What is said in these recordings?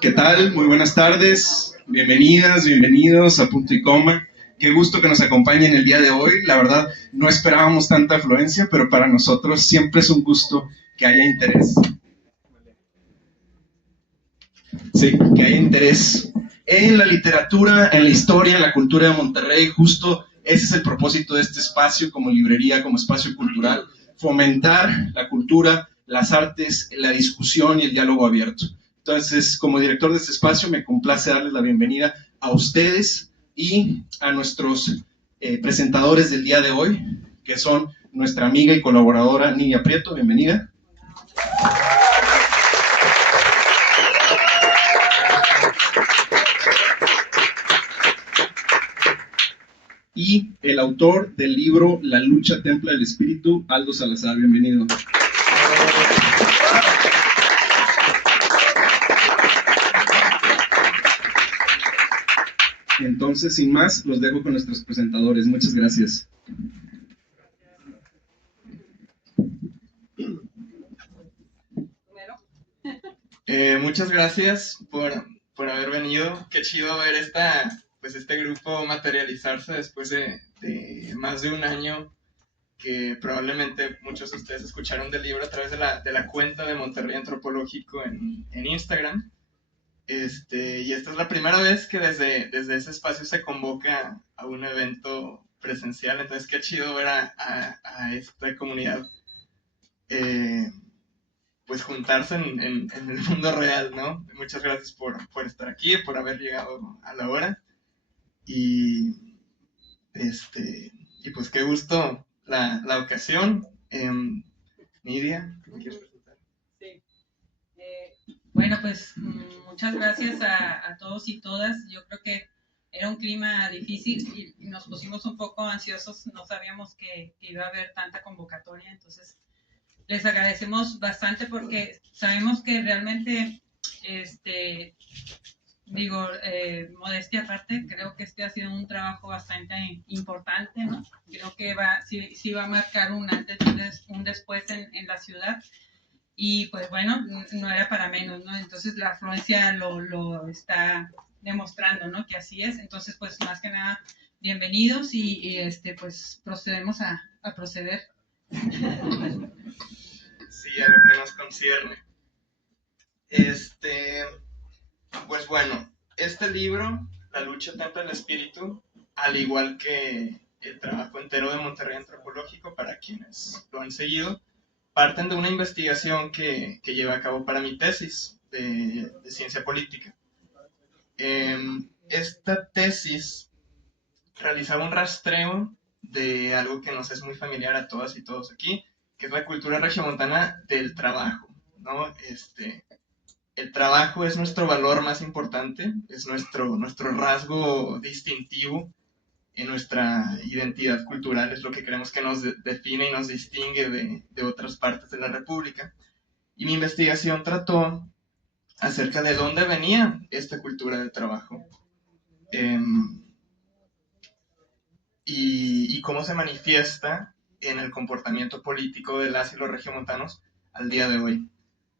¿Qué tal? Muy buenas tardes, bienvenidas, bienvenidos a Punto y Coma. Qué gusto que nos acompañen el día de hoy. La verdad, no esperábamos tanta afluencia, pero para nosotros siempre es un gusto que haya interés. Sí, que haya interés en la literatura, en la historia, en la cultura de Monterrey. Justo ese es el propósito de este espacio como librería, como espacio cultural, fomentar la cultura, las artes, la discusión y el diálogo abierto. Entonces, como director de este espacio, me complace darles la bienvenida a ustedes y a nuestros presentadores del día de hoy, que son nuestra amiga y colaboradora Nidia Prieto. Bienvenida. Y el autor del libro La lucha templa del espíritu, Aldo Salazar. Bienvenido. Entonces, sin más, los dejo con nuestros presentadores. Muchas gracias. Muchas gracias por haber venido. Qué chido ver este grupo materializarse después de más de un año, que probablemente muchos de ustedes escucharon del libro a través de la cuenta de Monterrey Antropológico en Instagram. Y esta es la primera vez que desde ese espacio se convoca a un evento presencial. Entonces qué chido ver a esta comunidad pues juntarse en el mundo real, ¿no? Muchas gracias por estar aquí, por haber llegado a la hora. Y pues qué gusto la ocasión. Nidia, ¿me quieres presentar? Sí. Bueno, pues muchas gracias a todos y todas. Yo creo que era un clima difícil y nos pusimos un poco ansiosos. No sabíamos que iba a haber tanta convocatoria, entonces les agradecemos bastante porque sabemos que realmente, modestia aparte, creo que ha sido un trabajo bastante importante, ¿no? Creo que sí va a marcar un antes y un después en la ciudad. Y pues bueno, no era para menos, ¿no? Entonces la afluencia lo está demostrando, ¿no? Que así es. Entonces, pues más que nada, bienvenidos y pues procedemos a proceder. Sí, a lo que nos concierne. Pues bueno, este libro, La lucha templa del espíritu, al igual que el trabajo entero de Monterrey Antropológico, para quienes lo han seguido, parten de una investigación que llevé a cabo para mi tesis de ciencia política. Esta tesis realizaba un rastreo de algo que nos es muy familiar a todas y todos aquí, que es la cultura regiomontana del trabajo, ¿no? El trabajo es nuestro valor más importante, es nuestro rasgo distintivo en nuestra identidad cultural, es lo que creemos que nos define y nos distingue de otras partes de la República. Y mi investigación trató acerca de dónde venía esta cultura del trabajo y cómo se manifiesta en el comportamiento político de las y los regiomontanos al día de hoy.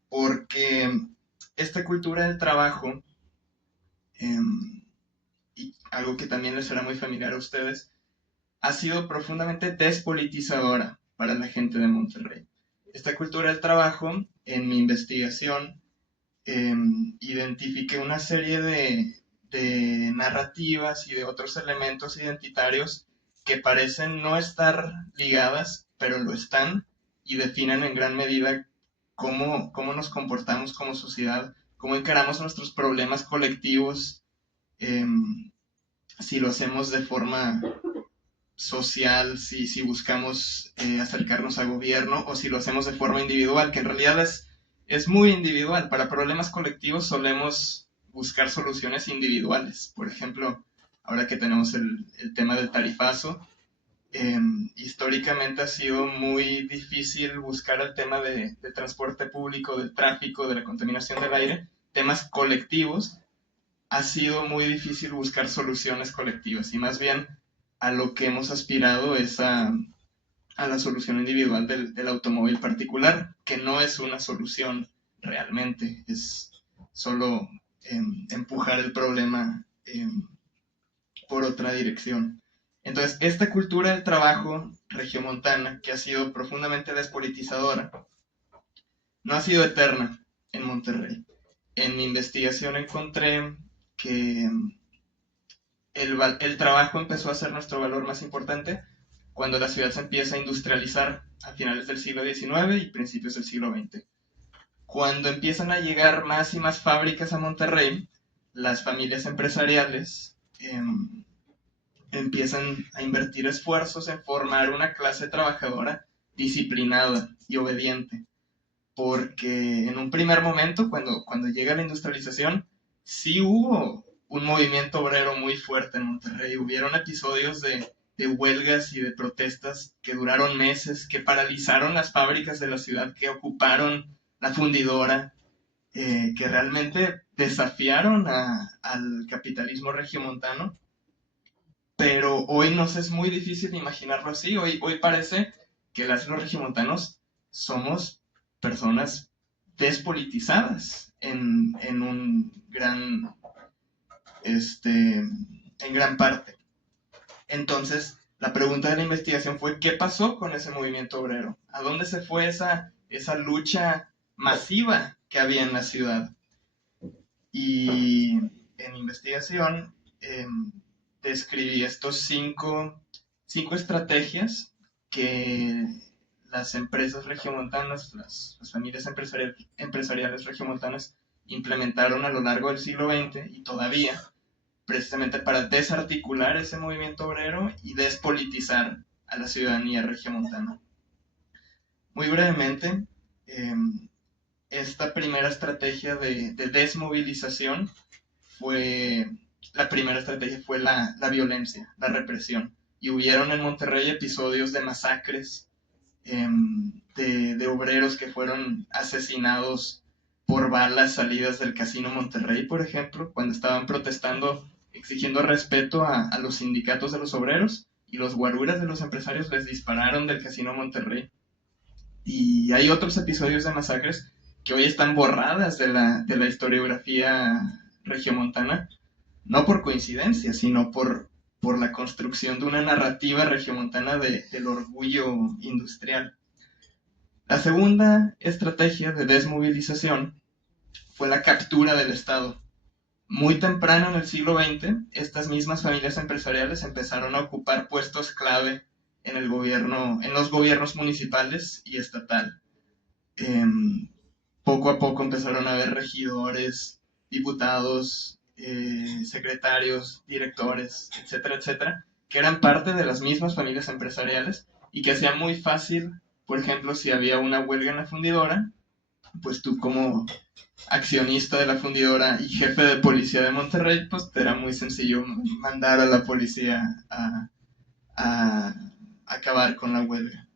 Porque esta cultura del trabajo, y algo que también les será muy familiar a ustedes, ha sido profundamente despolitizadora para la gente de Monterrey. Esta cultura del trabajo, en mi investigación, identifiqué una serie de narrativas y de otros elementos identitarios que parecen no estar ligadas, pero lo están y definen en gran medida cómo nos comportamos como sociedad, cómo encaramos nuestros problemas colectivos, si lo hacemos de forma social, si buscamos acercarnos al gobierno o si lo hacemos de forma individual, que en realidad es muy individual. Para problemas colectivos solemos buscar soluciones individuales. Por ejemplo, ahora que tenemos el tema del tarifazo, históricamente ha sido muy difícil buscar el tema de transporte público, del tráfico, de la contaminación del aire, temas colectivos, ha sido muy difícil buscar soluciones colectivas y más bien a lo que hemos aspirado es a la solución individual del automóvil particular, que no es una solución realmente, es solo empujar el problema por otra dirección. Entonces, esta cultura del trabajo regiomontana, que ha sido profundamente despolitizadora, no ha sido eterna en Monterrey. En mi investigación encontré que el trabajo empezó a ser nuestro valor más importante cuando la ciudad se empieza a industrializar a finales del siglo XIX y principios del siglo XX. Cuando empiezan a llegar más y más fábricas a Monterrey, las familias empresariales empiezan a invertir esfuerzos en formar una clase trabajadora disciplinada y obediente. Porque en un primer momento, cuando llega la industrialización, sí hubo un movimiento obrero muy fuerte en Monterrey. Hubieron episodios de huelgas y de protestas que duraron meses, que paralizaron las fábricas de la ciudad, que ocuparon la fundidora, que realmente desafiaron al capitalismo regiomontano. Pero hoy nos es muy difícil imaginarlo así. Hoy parece que los regiomontanos somos personas despolitizadas en gran parte. Entonces, la pregunta de la investigación fue, ¿qué pasó con ese movimiento obrero? ¿A dónde se fue esa lucha masiva que había en la ciudad? Y en investigación describí estos cinco estrategias que las empresas regiomontanas, las familias empresariales regiomontanas implementaron a lo largo del siglo XX y todavía, precisamente para desarticular ese movimiento obrero y despolitizar a la ciudadanía regiomontana. Muy brevemente, esta primera estrategia de desmovilización la primera estrategia fue la violencia, la represión. Y hubieron en Monterrey episodios de masacres, de obreros que fueron asesinados por balas salidas del Casino Monterrey, por ejemplo, cuando estaban protestando, exigiendo respeto a los sindicatos de los obreros, y los guaruras de los empresarios les dispararon del Casino Monterrey. Y hay otros episodios de masacres que hoy están borradas de la historiografía regiomontana, no por coincidencia, sino por la construcción de una narrativa regiomontana del orgullo industrial. La segunda estrategia de desmovilización fue la captura del Estado. Muy temprano en el siglo XX, estas mismas familias empresariales empezaron a ocupar puestos clave en el gobierno, en los gobiernos municipales y estatal. Poco a poco empezaron a haber regidores, diputados, secretarios, directores, etcétera, etcétera, que eran parte de las mismas familias empresariales y que hacía muy fácil, por ejemplo, si había una huelga en la fundidora, pues tú como accionista de la fundidora y jefe de policía de Monterrey, pues te era muy sencillo mandar a la policía a acabar con la huelga.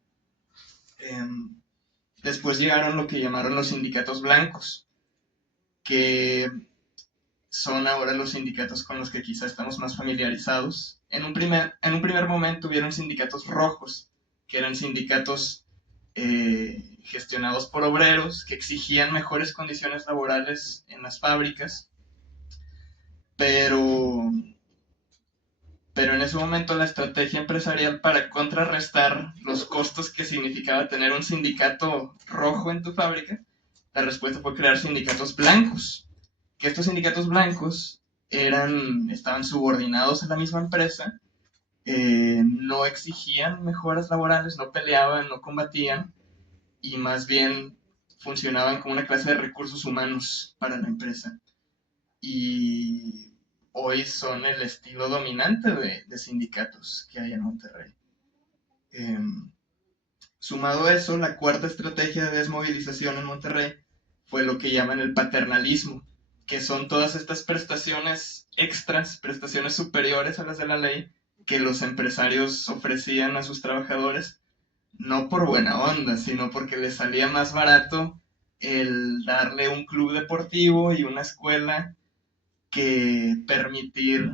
Después llegaron lo que llamaron los sindicatos blancos, que son ahora los sindicatos con los que quizá estamos más familiarizados. En un primer momento hubieron sindicatos rojos, que eran sindicatos gestionados por obreros, que exigían mejores condiciones laborales en las fábricas, pero en ese momento la estrategia empresarial para contrarrestar los costos que significaba tener un sindicato rojo en tu fábrica, la respuesta fue crear sindicatos blancos, que estos sindicatos blancos estaban subordinados a la misma empresa, no exigían mejoras laborales, no peleaban, no combatían, y más bien funcionaban como una clase de recursos humanos para la empresa. Y hoy son el estilo dominante de sindicatos que hay en Monterrey. Sumado a eso, la cuarta estrategia de desmovilización en Monterrey fue lo que llaman el paternalismo, que son todas estas prestaciones extras, prestaciones superiores a las de la ley, que los empresarios ofrecían a sus trabajadores, no por buena onda, sino porque les salía más barato el darle un club deportivo y una escuela que permitir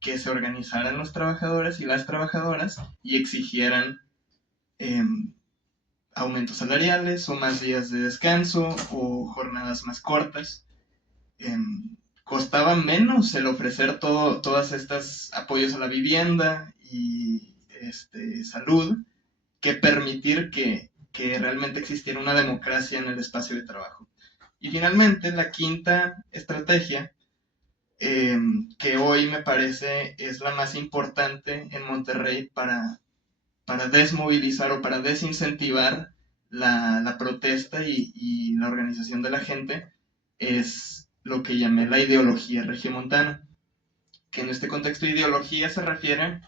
que se organizaran los trabajadores y las trabajadoras y exigieran aumentos salariales o más días de descanso o jornadas más cortas. Costaba menos el ofrecer todas estas apoyos a la vivienda y salud que permitir que realmente existiera una democracia en el espacio de trabajo. Y finalmente, la quinta estrategia, que hoy me parece es la más importante en Monterrey para desmovilizar o para desincentivar la protesta y la organización de la gente, es lo que llamé la ideología regiomontana, que en este contexto ideología se refiere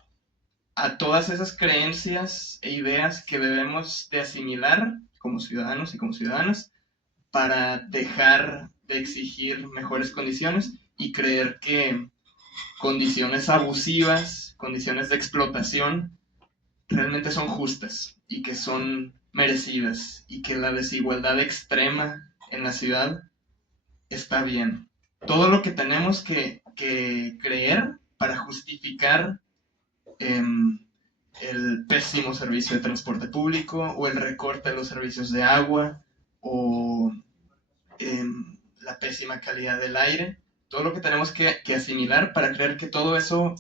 a todas esas creencias e ideas que debemos de asimilar como ciudadanos y como ciudadanas para dejar de exigir mejores condiciones y creer que condiciones abusivas, condiciones de explotación, realmente son justas y que son merecidas y que la desigualdad extrema en la ciudad está bien. Todo lo que tenemos que creer para justificar el pésimo servicio de transporte público o el recorte de los servicios de agua o la pésima calidad del aire, todo lo que tenemos que asimilar para creer que todo eso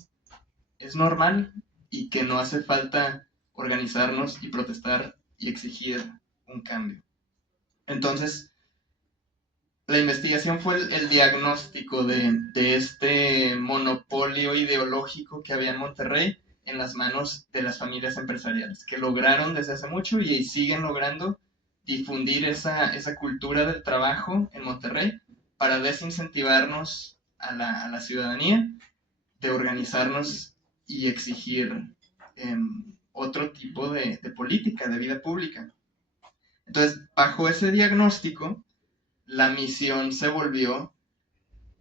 es normal y que no hace falta organizarnos y protestar y exigir un cambio. Entonces, la investigación fue el diagnóstico de este monopolio ideológico que había en Monterrey en las manos de las familias empresariales, que lograron desde hace mucho y siguen logrando difundir esa cultura del trabajo en Monterrey para desincentivarnos a la ciudadanía de organizarnos y exigir otro tipo de política, de vida pública. Entonces, bajo ese diagnóstico, la misión se volvió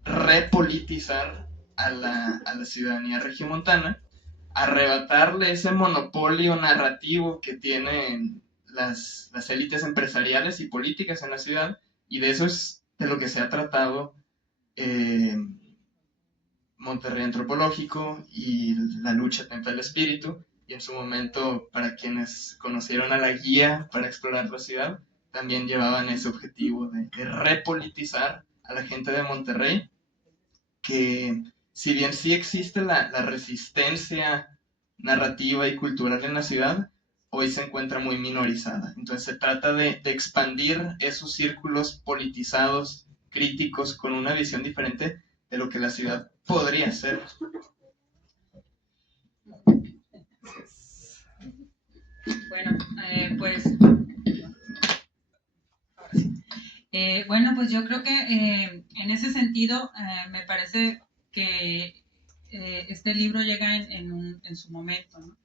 repolitizar a la ciudadanía regiomontana, arrebatarle ese monopolio narrativo que tienen las élites empresariales y políticas en la ciudad, y de eso es de lo que se ha tratado Monterrey Antropológico y la lucha Templo del Espíritu, y en su momento, para quienes conocieron a la guía para explorar la ciudad, también llevaban ese objetivo de repolitizar a la gente de Monterrey, que si bien sí existe la resistencia narrativa y cultural en la ciudad, hoy se encuentra muy minorizada. Entonces se trata de expandir esos círculos politizados, críticos, con una visión diferente de lo que la ciudad podría ser. Bueno, pues bueno, pues yo creo que en ese sentido me parece que este libro llega en su momento, ¿no?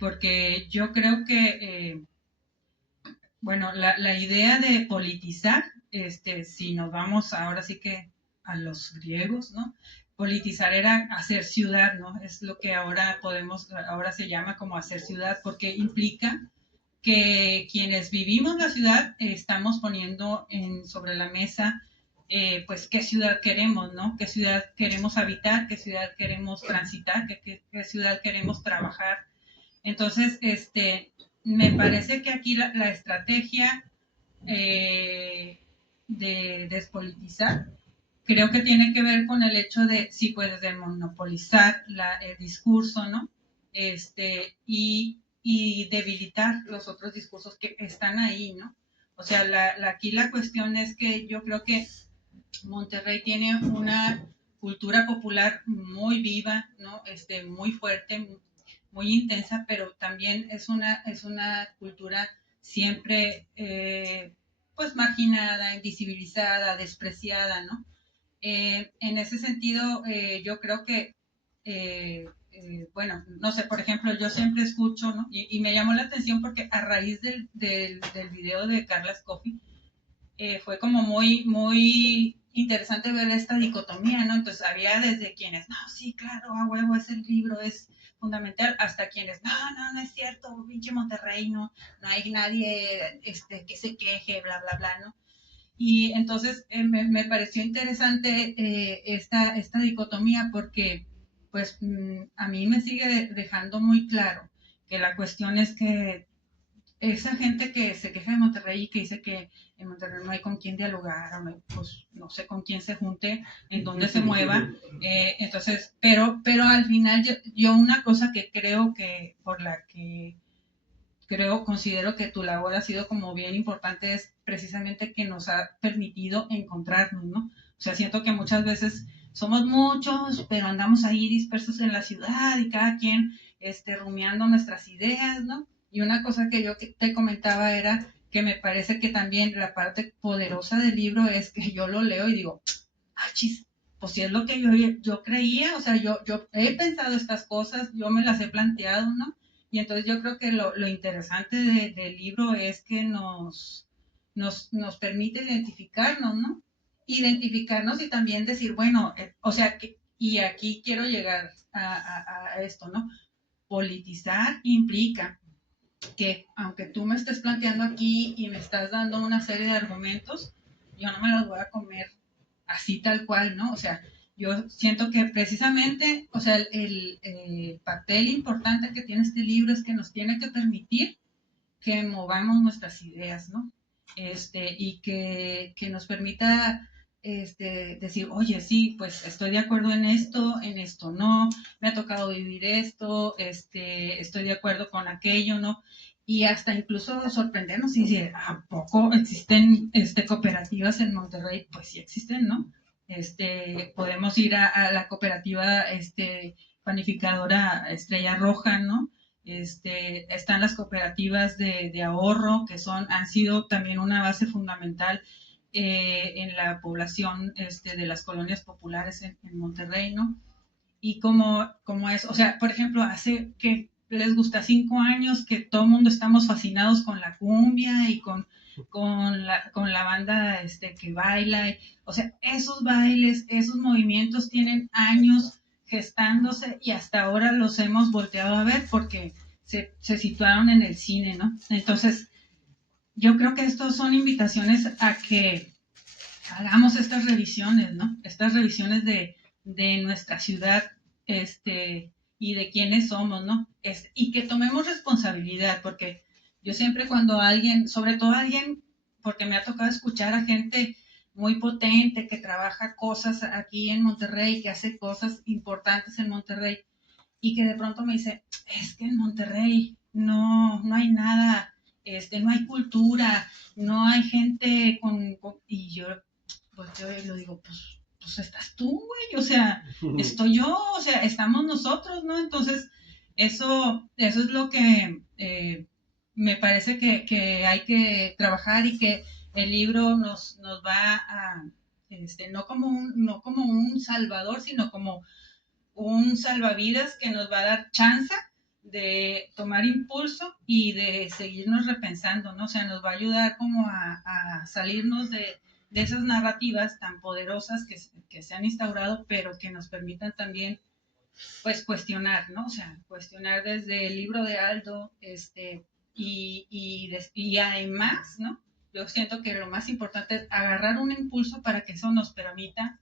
Porque yo creo que, bueno, la idea de politizar, si nos vamos ahora sí que a los griegos, ¿no? Politizar era hacer ciudad, ¿no? Es lo que ahora se llama como hacer ciudad, porque implica que quienes vivimos la ciudad estamos poniendo sobre la mesa pues qué ciudad queremos, ¿no? Qué ciudad queremos habitar, qué ciudad queremos transitar, qué ciudad queremos trabajar. Entonces, me parece que aquí la estrategia de despolitizar creo que tiene que ver con el hecho de, sí, pues, de monopolizar el discurso, ¿no? Y debilitar los otros discursos que están ahí, ¿no? O sea, aquí la cuestión es que yo creo que Monterrey tiene una cultura popular muy viva, ¿no? Muy fuerte, muy intensa, pero también es una cultura siempre pues marginada, invisibilizada, despreciada, ¿no? En ese sentido, yo creo que, bueno, no sé, por ejemplo, yo siempre escucho, ¿no? Y me llamó la atención porque a raíz del video de Carla Scofi, fue como muy interesante ver esta dicotomía, ¿no? Entonces había desde quienes, no, sí, claro, a huevo, ese libro es fundamental, hasta quienes, no es cierto, pinche Monterrey, no hay nadie que se queje, bla, bla, bla, ¿no? Y entonces me pareció interesante esta dicotomía porque pues a mí me sigue dejando muy claro que la cuestión es que esa gente que se queja de Monterrey y que dice que en Monterrey no hay con quién dialogar, o no, pues no sé con quién se junte, en dónde se mueva, entonces, pero al final yo una cosa que creo que por la que considero que tu labor ha sido como bien importante es precisamente que nos ha permitido encontrarnos, ¿no? O sea, siento que muchas veces somos muchos, pero andamos ahí dispersos en la ciudad y cada quien rumiando nuestras ideas, ¿no? Y una cosa que yo te comentaba era que me parece que también la parte poderosa del libro es que yo lo leo y digo, ah, chis, pues si es lo que yo creía, o sea, yo he pensado estas cosas, yo me las he planteado, ¿no? Y entonces yo creo que lo interesante del libro es que nos permite identificarnos, ¿no? Identificarnos y también decir, bueno, o sea, y aquí quiero llegar a esto, ¿no? Politizar implica que aunque tú me estés planteando aquí y me estás dando una serie de argumentos, yo no me los voy a comer así tal cual, ¿no? O sea, yo siento que precisamente, o sea, el papel importante que tiene este libro es que nos tiene que permitir que movamos nuestras ideas, ¿no? Y que nos permita decir, oye, sí, pues estoy de acuerdo en esto no, me ha tocado vivir esto, estoy de acuerdo con aquello, ¿no? Y hasta incluso sorprendernos y decir, ¿a poco existen cooperativas en Monterrey? Pues sí existen, ¿no? Podemos ir a la cooperativa panificadora Estrella Roja, ¿no? Están las cooperativas de ahorro, que han sido también una base fundamental en la población de las colonias populares en Monterrey, ¿no? Y como es, o sea, por ejemplo, hace que les gusta 5 años que todo el mundo estamos fascinados con la cumbia y con la banda que baila, o sea, esos bailes, esos movimientos tienen años gestándose y hasta ahora los hemos volteado a ver porque se situaron en el cine, ¿no? Entonces, yo creo que estos son invitaciones a que hagamos estas revisiones, ¿no? Estas revisiones de nuestra ciudad, y de quiénes somos, ¿no? Y que tomemos responsabilidad, porque yo siempre cuando alguien, sobre todo alguien, porque me ha tocado escuchar a gente muy potente que trabaja cosas aquí en Monterrey, que hace cosas importantes en Monterrey, y que de pronto me dice, es que en Monterrey no hay nada, no hay cultura, no hay gente y yo, pues yo lo digo, pues estás tú, güey, o sea, estoy yo, o sea, estamos nosotros, ¿no? Entonces, eso es lo que me parece que hay que trabajar y que el libro nos va a, no como un salvador, sino como un salvavidas que nos va a dar chance de tomar impulso y de seguirnos repensando, ¿no? O sea, nos va a ayudar como a salirnos de esas narrativas tan poderosas que se han instaurado, pero que nos permitan también, pues, cuestionar, ¿no? O sea, cuestionar desde el libro de Aldo, y además, ¿no? Yo siento que lo más importante es agarrar un impulso para que eso nos permita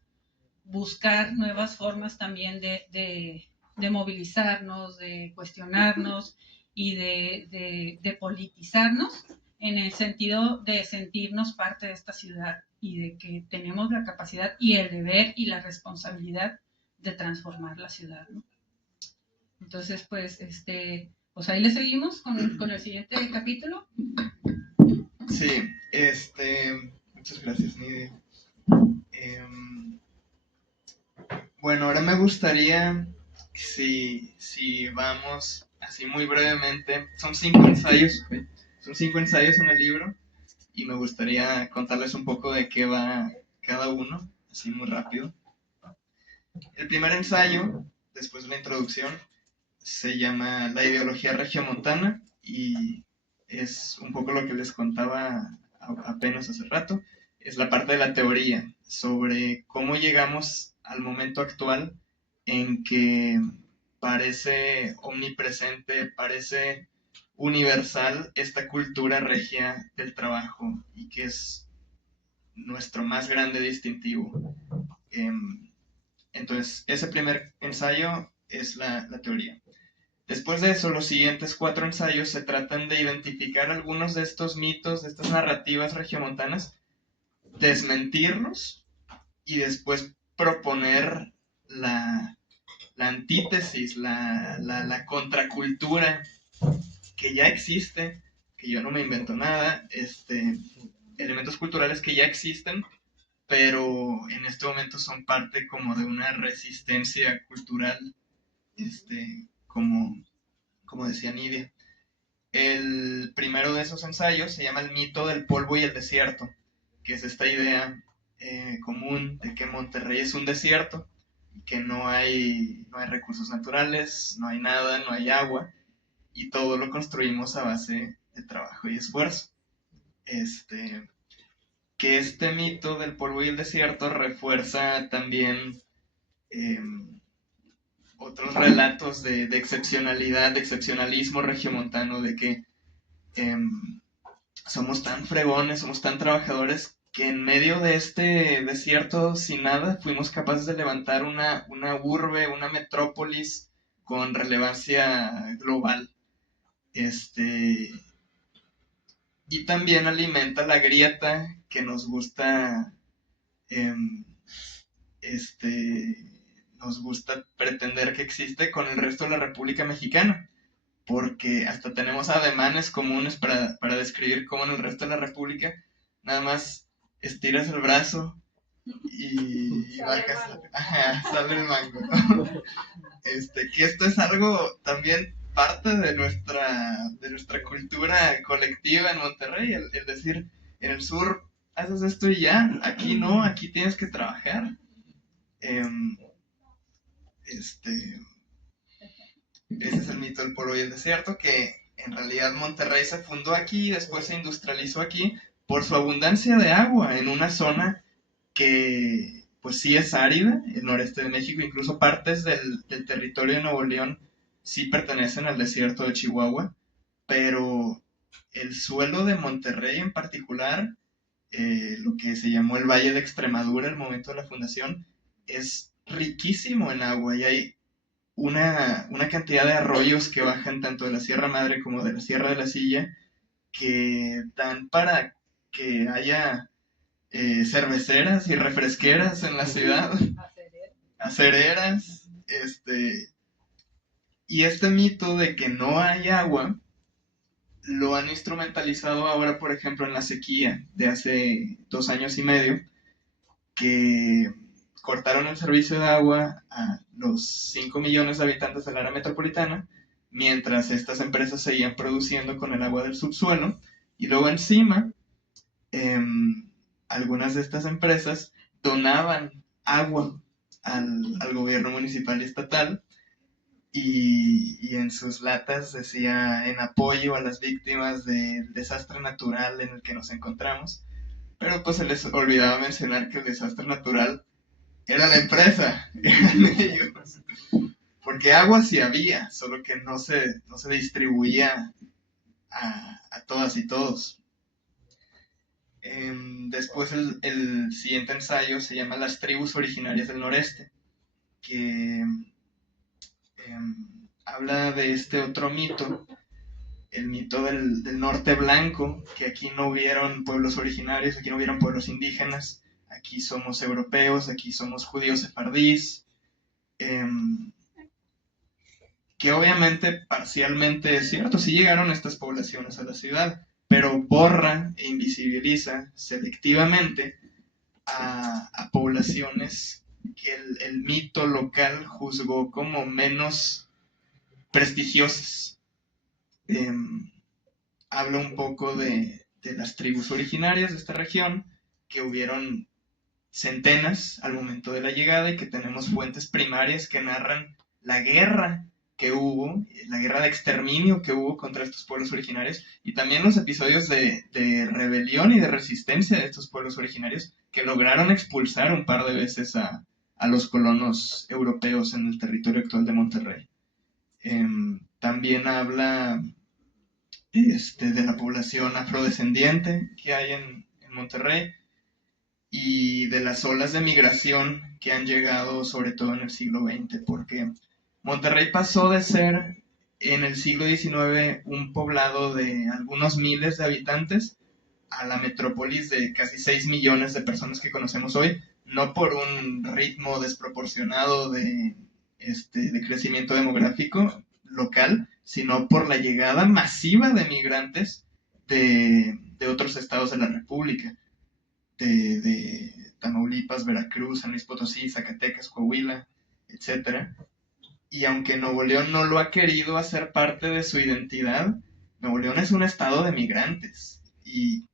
buscar nuevas formas también de movilizarnos, de cuestionarnos y de politizarnos en el sentido de sentirnos parte de esta ciudad y de que tenemos la capacidad y el deber y la responsabilidad de transformar la ciudad, ¿no? Entonces, pues ahí le seguimos con el siguiente capítulo. Sí, muchas gracias, Nidia. Bueno, ahora me gustaría, si vamos así muy brevemente, son 5 ensayos en el libro, y me gustaría contarles un poco de qué va cada uno, así muy rápido. El primer ensayo, después de la introducción, se llama La ideología regiomontana, y es un poco lo que les contaba apenas hace rato. Es la parte de la teoría sobre cómo llegamos al momento actual en que parece omnipresente, parece universal esta cultura regia del trabajo, y que es nuestro más grande distintivo. Entonces, ese primer ensayo es la teoría. Después de eso, los siguientes 4 ensayos se tratan de identificar algunos de estos mitos, de estas narrativas regiomontanas, desmentirlos y después proponer la antítesis, la contracultura que ya existe, que yo no me invento nada, elementos culturales que ya existen, pero en este momento son parte como de una resistencia cultural, como decía Nidia. El primero de esos ensayos se llama El mito del polvo y el desierto, que es esta idea común de que Monterrey es un desierto, que no hay recursos naturales, no hay nada, no hay agua, y todo lo construimos a base de trabajo y esfuerzo. Que este mito del polvo y el desierto refuerza también otros relatos de excepcionalidad, de excepcionalismo regiomontano, de que somos tan fregones, somos tan trabajadores, que en medio de este desierto sin nada fuimos capaces de levantar una urbe, una metrópolis con relevancia global. Y también alimenta la grieta que nos gusta nos gusta pretender que existe con el resto de la República Mexicana, porque hasta tenemos ademanes comunes para describir cómo en el resto de la República nada más estiras el brazo y bajas, sale el mango, ¿no? Que esto es algo también parte de nuestra cultura colectiva en Monterrey, el decir, en el sur haces esto y ya, aquí no, aquí tienes que trabajar. Ese es el mito del polvo y el desierto, que en realidad Monterrey se fundó aquí y después se industrializó aquí por su abundancia de agua en una zona que pues sí es árida, el noreste de México, incluso partes del territorio de Nuevo León sí pertenecen al desierto de Chihuahua, pero el suelo de Monterrey en particular, lo que se llamó el Valle de Extremadura, el momento de la fundación, es riquísimo en agua y hay una cantidad de arroyos que bajan tanto de la Sierra Madre como de la Sierra de la Silla que dan para que haya cerveceras y refresqueras en la ciudad, acereras, y este mito de que no hay agua lo han instrumentalizado ahora, por ejemplo, en la sequía de hace 2 años y medio, que cortaron el servicio de agua a los 5 millones de habitantes del área metropolitana, mientras estas empresas seguían produciendo con el agua del subsuelo, y luego encima, algunas de estas empresas donaban agua al gobierno municipal y estatal, y en sus latas decía en apoyo a las víctimas del desastre natural en el que nos encontramos, pero pues se les olvidaba mencionar que el desastre natural era la empresa, eran ellos. Porque agua sí había, solo que no se distribuía a todas y todos. Después el siguiente ensayo se llama Las tribus originarias del noreste, que habla de este otro mito, el mito del norte blanco, que aquí no hubieron pueblos originarios, aquí no hubieron pueblos indígenas, aquí somos europeos, aquí somos judíos sefardíes, que obviamente parcialmente es cierto, sí llegaron estas poblaciones a la ciudad, pero borra e invisibiliza selectivamente a poblaciones que el mito local juzgó como menos prestigiosas. Habla un poco de las tribus originarias de esta región, que hubieron centenas al momento de la llegada y que tenemos fuentes primarias que narran la guerra que hubo, la guerra de exterminio que hubo contra estos pueblos originarios, y también los episodios de rebelión y de resistencia de estos pueblos originarios que lograron expulsar un par de veces a los colonos europeos en el territorio actual de Monterrey. También habla de la población afrodescendiente que hay en Monterrey, y de las olas de migración que han llegado sobre todo en el siglo XX, porque Monterrey pasó de ser en el siglo XIX un poblado de algunos miles de habitantes a la metrópolis de casi 6 millones de personas que conocemos hoy, no por un ritmo desproporcionado de crecimiento demográfico local, sino por la llegada masiva de migrantes de otros estados de la República, de Tamaulipas, Veracruz, San Luis Potosí, Zacatecas, Coahuila, etc. Y aunque Nuevo León no lo ha querido hacer parte de su identidad, Nuevo León es un estado de migrantes. Y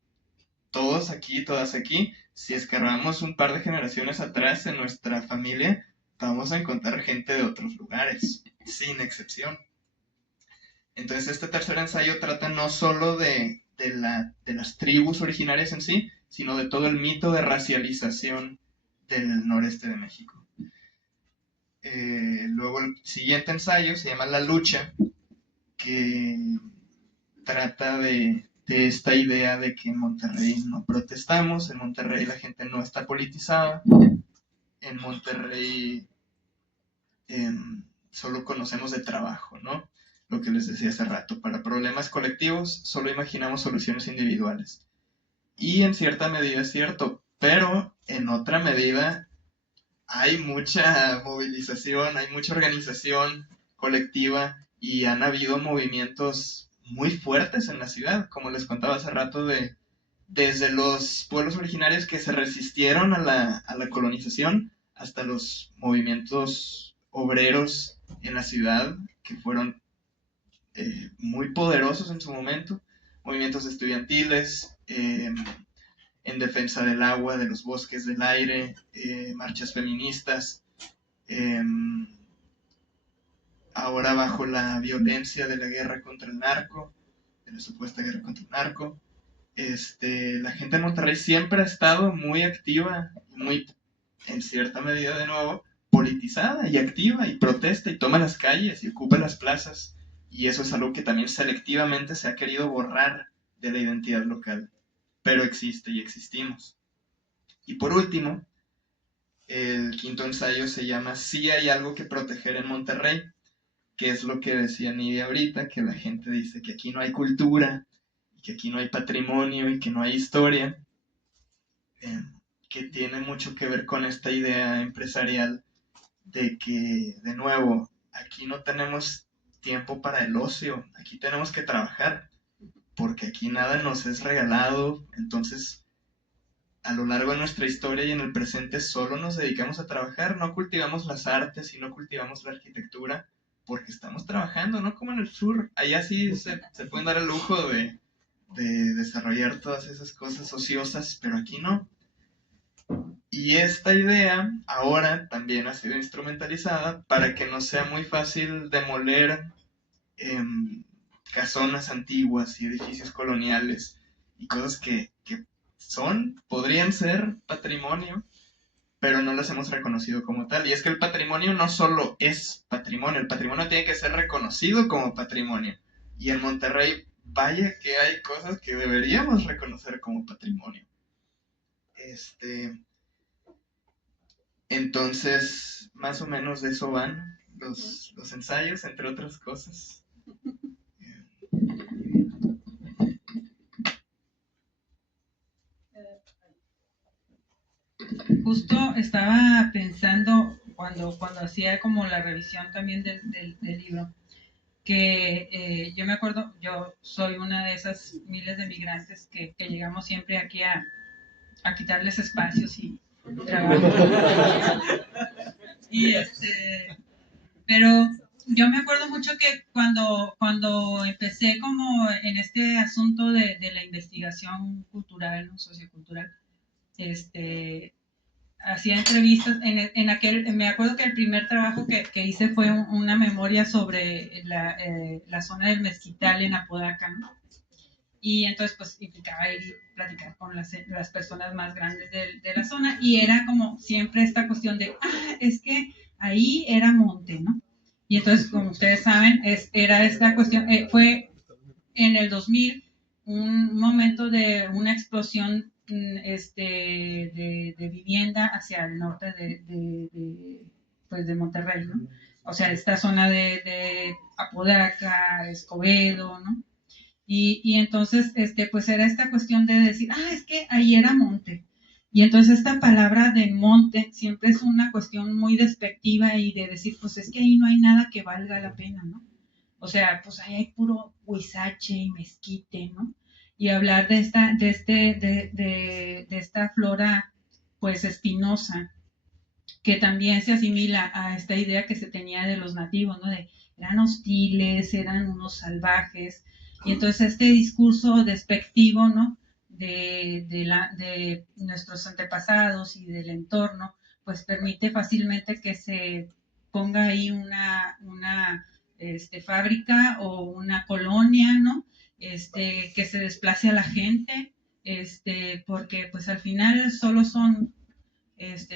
todos aquí, todas aquí, si escarbamos un par de generaciones atrás en nuestra familia, vamos a encontrar gente de otros lugares, sin excepción. Entonces este tercer ensayo trata no solo de las tribus originarias en sí, sino de todo el mito de racialización del noreste de México. Luego el siguiente ensayo se llama La Lucha, que trata de esta idea de que en Monterrey no protestamos, en Monterrey la gente no está politizada, en Monterrey solo conocemos de trabajo, ¿no? Lo que les decía hace rato, para problemas colectivos solo imaginamos soluciones individuales. Y en cierta medida es cierto, pero en otra medida hay mucha movilización, hay mucha organización colectiva y han habido movimientos muy fuertes en la ciudad, como les contaba hace rato, desde los pueblos originarios que se resistieron a la colonización hasta los movimientos obreros en la ciudad que fueron muy poderosos en su momento, movimientos estudiantiles, en defensa del agua, de los bosques, del aire, marchas feministas, ahora bajo la violencia de la guerra contra el narco, de la supuesta guerra contra el narco. La gente en Monterrey siempre ha estado muy activa, muy, en cierta medida de nuevo, politizada y activa y protesta y toma las calles y ocupa las plazas. Y eso es algo que también selectivamente se ha querido borrar de la identidad local, pero existe y existimos. Y por último, el quinto ensayo se llama Sí hay algo que proteger en Monterrey, que es lo que decía Nidia ahorita, que la gente dice que aquí no hay cultura, que aquí no hay patrimonio y que no hay historia, que tiene mucho que ver con esta idea empresarial de que, de nuevo, aquí no tenemos tiempo para el ocio, aquí tenemos que trabajar, porque aquí nada nos es regalado. Entonces, a lo largo de nuestra historia y en el presente solo nos dedicamos a trabajar, no cultivamos las artes y no cultivamos la arquitectura, porque estamos trabajando, no como en el sur. Allá sí se pueden dar el lujo de desarrollar todas esas cosas ociosas, pero aquí no. Y esta idea ahora también ha sido instrumentalizada para que nos sea muy fácil demoler casonas antiguas y edificios coloniales y cosas que podrían ser patrimonio, pero no las hemos reconocido como tal. Y es que el patrimonio no solo es patrimonio, el patrimonio tiene que ser reconocido como patrimonio. Y en Monterrey, vaya que hay cosas que deberíamos reconocer como patrimonio. Entonces, más o menos de eso van los ensayos, entre otras cosas. Justo estaba pensando cuando hacía como la revisión también del libro, que yo me acuerdo, yo soy una de esas miles de migrantes que llegamos siempre aquí a quitarles espacios y trabajo. Y pero yo me acuerdo mucho que cuando empecé como en este asunto de la investigación cultural, ¿no? Sociocultural, hacía entrevistas en aquel, me acuerdo que el primer trabajo que hice fue una memoria sobre la zona del Mezquital en Apodaca, ¿no? Y entonces pues implicaba ir platicar con las personas más grandes de la zona, y era como siempre esta cuestión de, es que ahí era monte, ¿no? Y entonces, como ustedes saben, era esta cuestión, fue en el 2000 un momento de una explosión de vivienda hacia el norte pues de Monterrey, ¿no? O sea, esta zona de Apodaca, Escobedo, ¿no? Y entonces, pues era esta cuestión de decir, es que ahí era monte. Y entonces esta palabra de monte siempre es una cuestión muy despectiva y de decir, pues es que ahí no hay nada que valga la pena, ¿no? O sea, pues ahí hay puro huizache y mezquite, ¿no? Y hablar de esta flora, pues espinosa, que también se asimila a esta idea que se tenía de los nativos, ¿no? Eran hostiles, eran unos salvajes, y entonces este discurso despectivo, ¿no? De nuestros antepasados y del entorno, pues permite fácilmente que se ponga ahí una fábrica o una colonia, ¿no? Que se desplace a la gente, porque pues al final solo son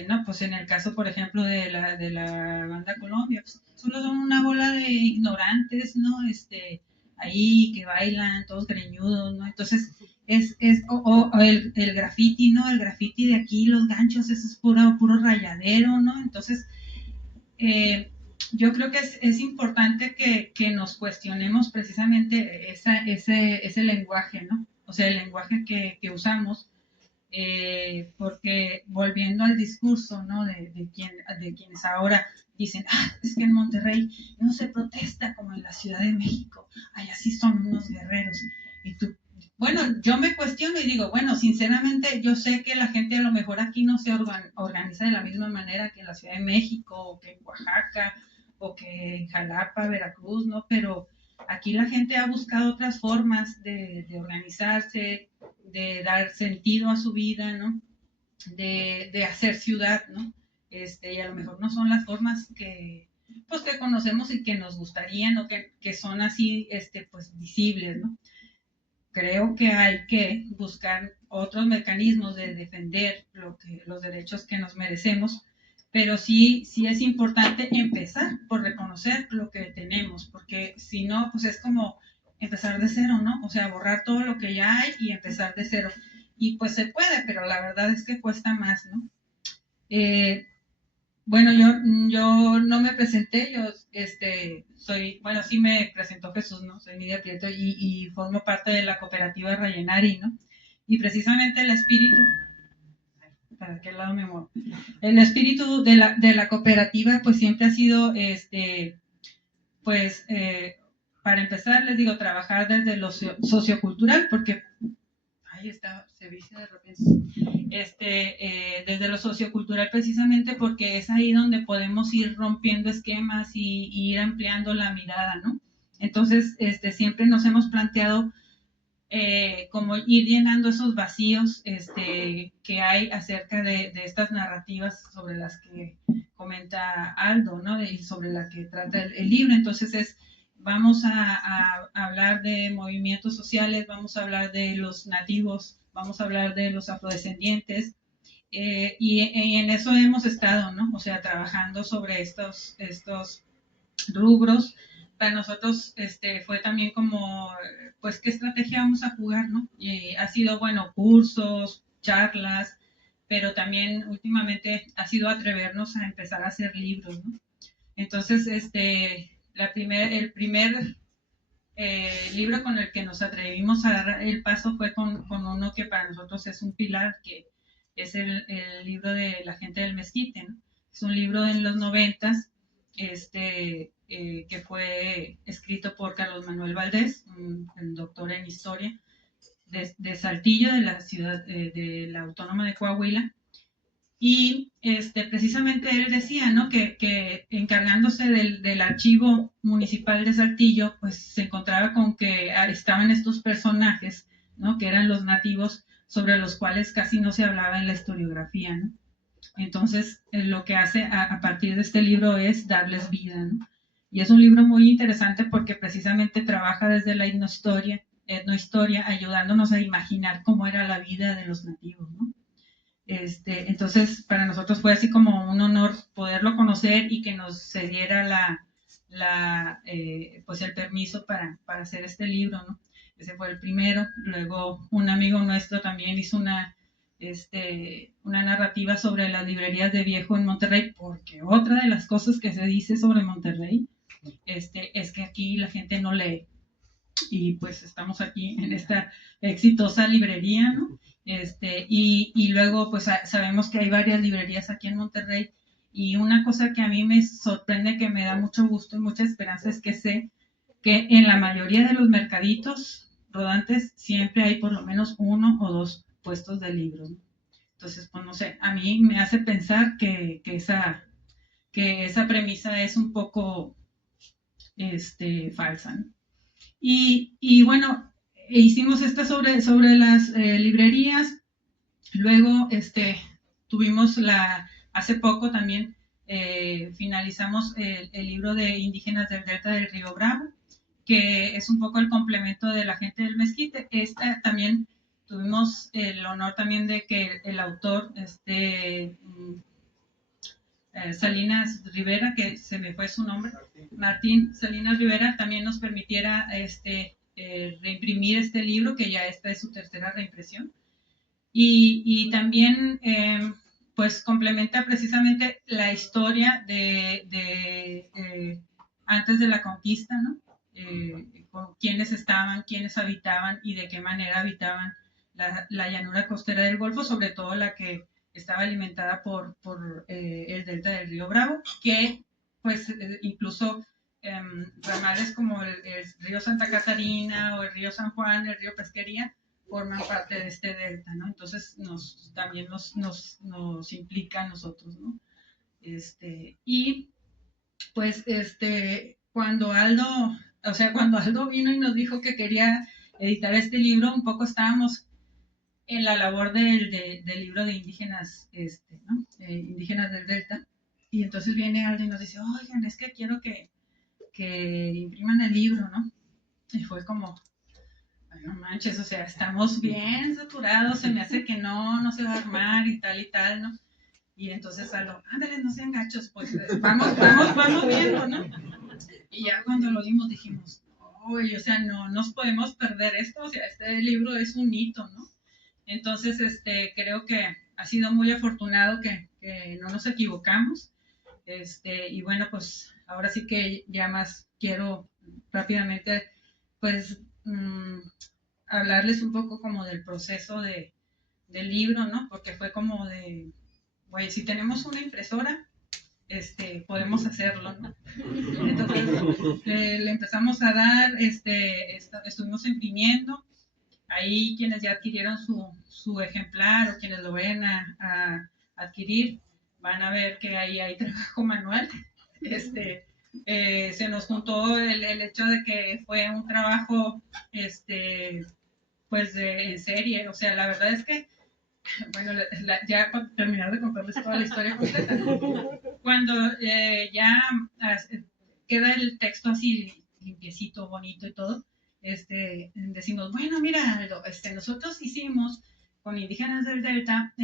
no, pues en el caso, por ejemplo, de la banda Colombia, pues solo son una bola de ignorantes, ¿no? Ahí que bailan, todos greñudos, ¿no? Entonces, o el graffiti, ¿no? El graffiti de aquí, los ganchos, eso es puro rayadero, ¿no? Entonces, yo creo que es importante que nos cuestionemos precisamente ese lenguaje, ¿no? O sea, el lenguaje que usamos, porque volviendo al discurso, ¿no? de quienes ahora dicen, es que en Monterrey no se protesta como en la Ciudad de México, así son unos guerreros. Y tú, bueno, yo me cuestiono y digo, bueno, sinceramente yo sé que la gente a lo mejor aquí no se organiza de la misma manera que en la Ciudad de México, o que en Oaxaca, o que en Jalapa, Veracruz, ¿no? Pero aquí la gente ha buscado otras formas de organizarse, de dar sentido a su vida, ¿no? De hacer ciudad, ¿no? Y a lo mejor no son las formas pues, que conocemos y que nos gustarían, o que son así, pues, visibles, ¿no? Creo que hay que buscar otros mecanismos de defender los derechos que nos merecemos, pero sí es importante empezar por reconocer lo que tenemos, porque si no, pues es como empezar de cero, ¿no? O sea, borrar todo lo que ya hay y empezar de cero. Y pues se puede, pero la verdad es que cuesta más, ¿no? Bueno, yo no me presenté, yo bueno, sí me presentó Jesús, ¿no? Soy Nidia Prieto y formo parte de la cooperativa Rayenari, ¿no? Y precisamente el espíritu, ¿para qué lado me muevo? El espíritu de la cooperativa, pues siempre ha sido, pues, para empezar, les digo, trabajar desde lo sociocultural, porque ahí está, se viste de repente, desde lo sociocultural precisamente porque es ahí donde podemos ir rompiendo esquemas y ir ampliando la mirada, ¿no? Entonces, siempre nos hemos planteado como ir llenando esos vacíos que hay acerca de estas narrativas sobre las que comenta Aldo, ¿no? Y sobre la que trata el libro. Entonces vamos a hablar de movimientos sociales, vamos a hablar de los nativos, vamos a hablar de los afrodescendientes, y en eso hemos estado, ¿no? O sea, trabajando sobre estos rubros. Para nosotros fue también como, pues, ¿qué estrategia vamos a jugar, no? Ha sido, bueno, cursos, charlas, pero también últimamente ha sido atrevernos a empezar a hacer libros, ¿no? Entonces, el primer libro con el que nos atrevimos a dar el paso fue con uno que para nosotros es un pilar, que es el libro de La gente del mezquite, ¿no? Es un libro en los 90s, que fue escrito por Carlos Manuel Valdés, el doctor en historia de Saltillo, de la ciudad de la Autónoma de Coahuila. Y precisamente él decía, ¿no? que encargándose del archivo municipal de Saltillo, pues se encontraba con que estaban estos personajes, ¿no? Que eran los nativos, sobre los cuales casi no se hablaba en la historiografía, ¿no? Entonces, lo que hace a partir de este libro es darles vida, ¿no? Y es un libro muy interesante porque precisamente trabaja desde la etnohistoria, ayudándonos a imaginar cómo era la vida de los nativos, ¿no? Entonces, para nosotros fue así como un honor poderlo conocer y que nos cediera pues el permiso para hacer este libro, ¿no? Ese fue el primero. Luego, un amigo nuestro también hizo una narrativa sobre las librerías de viejo en Monterrey, porque otra de las cosas que se dice sobre Monterrey es que aquí la gente no lee. Y pues estamos aquí en esta exitosa librería, ¿no? Y luego pues sabemos que hay varias librerías aquí en Monterrey, y una cosa que a mí me sorprende, que me da mucho gusto y mucha esperanza, es que sé que en la mayoría de los mercaditos rodantes siempre hay por lo menos 1 o 2 puestos de libros, ¿no? Entonces, pues no sé, a mí me hace pensar que esa premisa es un poco falsa, ¿no? Y bueno, hicimos esta sobre las librerías. Luego tuvimos hace poco también finalizamos el libro de Indígenas del Delta del Río Bravo, que es un poco el complemento de La Gente del Mezquite. También tuvimos el honor también de que el autor Salinas Rivera, que se me fue su nombre, Martín Salinas Rivera, también nos permitiera reimprimir este libro, que ya esta es su tercera reimpresión. Y también pues complementa precisamente la historia de antes de la conquista, ¿no? Quiénes estaban, quiénes habitaban y de qué manera habitaban la llanura costera del Golfo, sobre todo la que estaba alimentada por el delta del río Bravo, que pues incluso ramales como el río Santa Catarina o el río San Juan, el río Pesquería, forman parte de este delta, ¿no? Entonces también nos implica a nosotros, ¿no? Y pues cuando Aldo vino y nos dijo que quería editar este libro, un poco estábamos en la labor del libro de indígenas, ¿no? Indígenas del delta, y entonces viene Aldo y nos dice, oigan, es que quiero que impriman el libro, ¿no? Y fue como, no manches, o sea, estamos bien saturados, se me hace que no se va a armar y tal, ¿no? Y entonces Aldo, ándale, no sean gachos, pues vamos viendo, ¿no? Y ya cuando lo vimos dijimos, oye, o sea, no nos podemos perder esto, o sea, este libro es un hito, ¿no? Entonces, creo que ha sido muy afortunado que no nos equivocamos, y bueno, pues ahora sí que ya más quiero rápidamente, pues, hablarles un poco como del proceso del libro, ¿no? Porque fue como de, oye, si tenemos una impresora, podemos hacerlo, ¿no? Entonces le empezamos a dar, estuvimos imprimiendo. Ahí quienes ya adquirieron su ejemplar o quienes lo vayan a adquirir, van a ver que ahí hay trabajo manual. Se nos juntó el hecho de que fue un trabajo, pues en serie. O sea, la verdad es que, bueno, ya para terminar de contarles toda la historia completa, cuando ya queda el texto así limpiecito, bonito y todo, decimos, bueno, mira, nosotros hicimos con Indígenas del Delta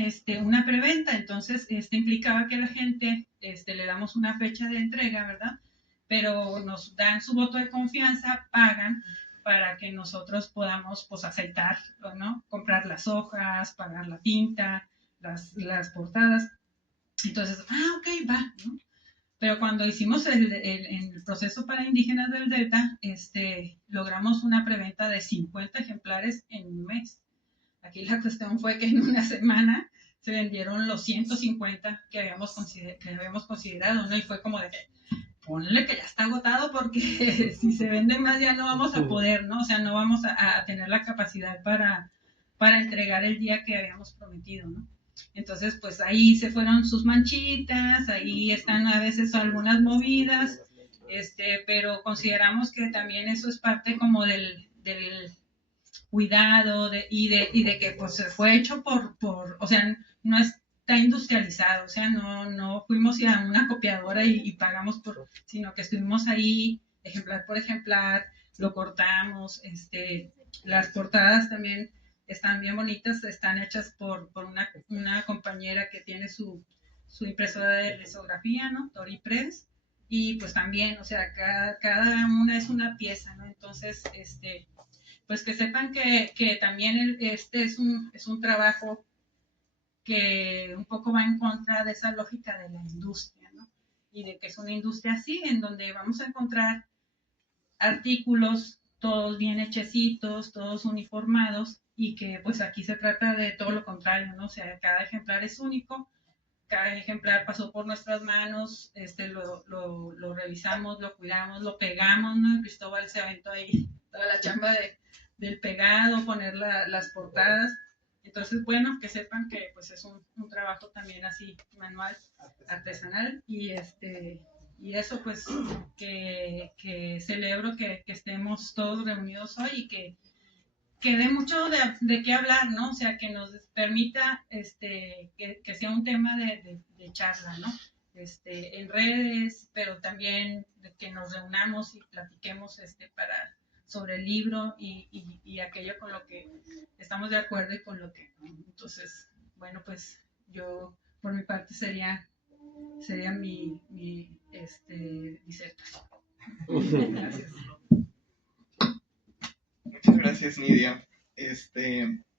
una preventa. Entonces implicaba que la gente le damos una fecha de entrega, ¿verdad? Pero nos dan su voto de confianza, pagan para que nosotros podamos, pues, aceitar, ¿no? Comprar las hojas, pagar la tinta, las portadas. Entonces, ok, va, ¿no? Pero cuando hicimos el proceso para Indígenas del Delta, logramos una preventa de 50 ejemplares en un mes. Aquí la cuestión fue que en una semana se vendieron los 150 que habíamos considerado, ¿no? Y fue como de, ponle que ya está agotado, porque si se vende más ya no vamos a poder, ¿no? O sea, no vamos a tener la capacidad para entregar el día que habíamos prometido, ¿no? Entonces, pues ahí se fueron sus manchitas, ahí están a veces algunas movidas, pero consideramos que también eso es parte como del cuidado y de que pues se fue hecho por, o sea, no está industrializado, o sea, no fuimos a una copiadora y pagamos sino que estuvimos ahí ejemplar por ejemplar, lo cortamos, las portadas también están bien bonitas, están hechas por una compañera que tiene su impresora de lisografía, ¿no? Tori Press, y pues también, o sea, cada una es una pieza, ¿no? Entonces, pues que sepan que también es un trabajo que un poco va en contra de esa lógica de la industria, ¿no? Y de que es una industria así, en donde vamos a encontrar artículos todos bien hechecitos, todos uniformados, y que pues aquí se trata de todo lo contrario, ¿no? O sea, cada ejemplar es único, cada ejemplar pasó por nuestras manos, lo revisamos, lo cuidamos, lo pegamos, ¿no? Cristóbal se aventó ahí toda la chamba del pegado, poner las portadas. Entonces, bueno, que sepan que pues es un trabajo también así manual, artesanal, y eso pues que celebro que estemos todos reunidos hoy y que dé mucho de qué hablar, ¿no? O sea, que nos permita que sea un tema de charla, ¿no? En redes, pero también de que nos reunamos y platiquemos sobre el libro y aquello con lo que estamos de acuerdo y con lo que no. Entonces, bueno, pues yo por mi parte sería mi disertación. Gracias. Muchas gracias, Nidia.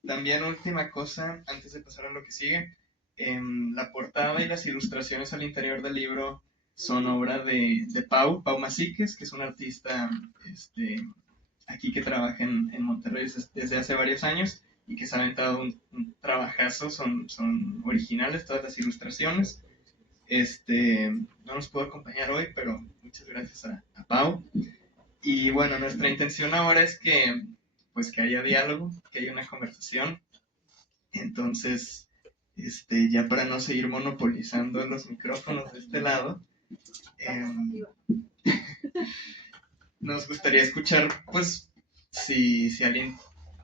También última cosa, antes de pasar a lo que sigue, la portada y las ilustraciones al interior del libro son obra de Pau Masiques, que es un artista aquí que trabaja en Monterrey desde hace varios años y que se ha aventado un trabajazo, son originales todas las ilustraciones. No nos pudo acompañar hoy, pero muchas gracias a Pau. Y bueno, nuestra intención ahora es que haya diálogo, que haya una conversación. Entonces, ya para no seguir monopolizando los micrófonos de este lado, nos gustaría escuchar, pues, si alguien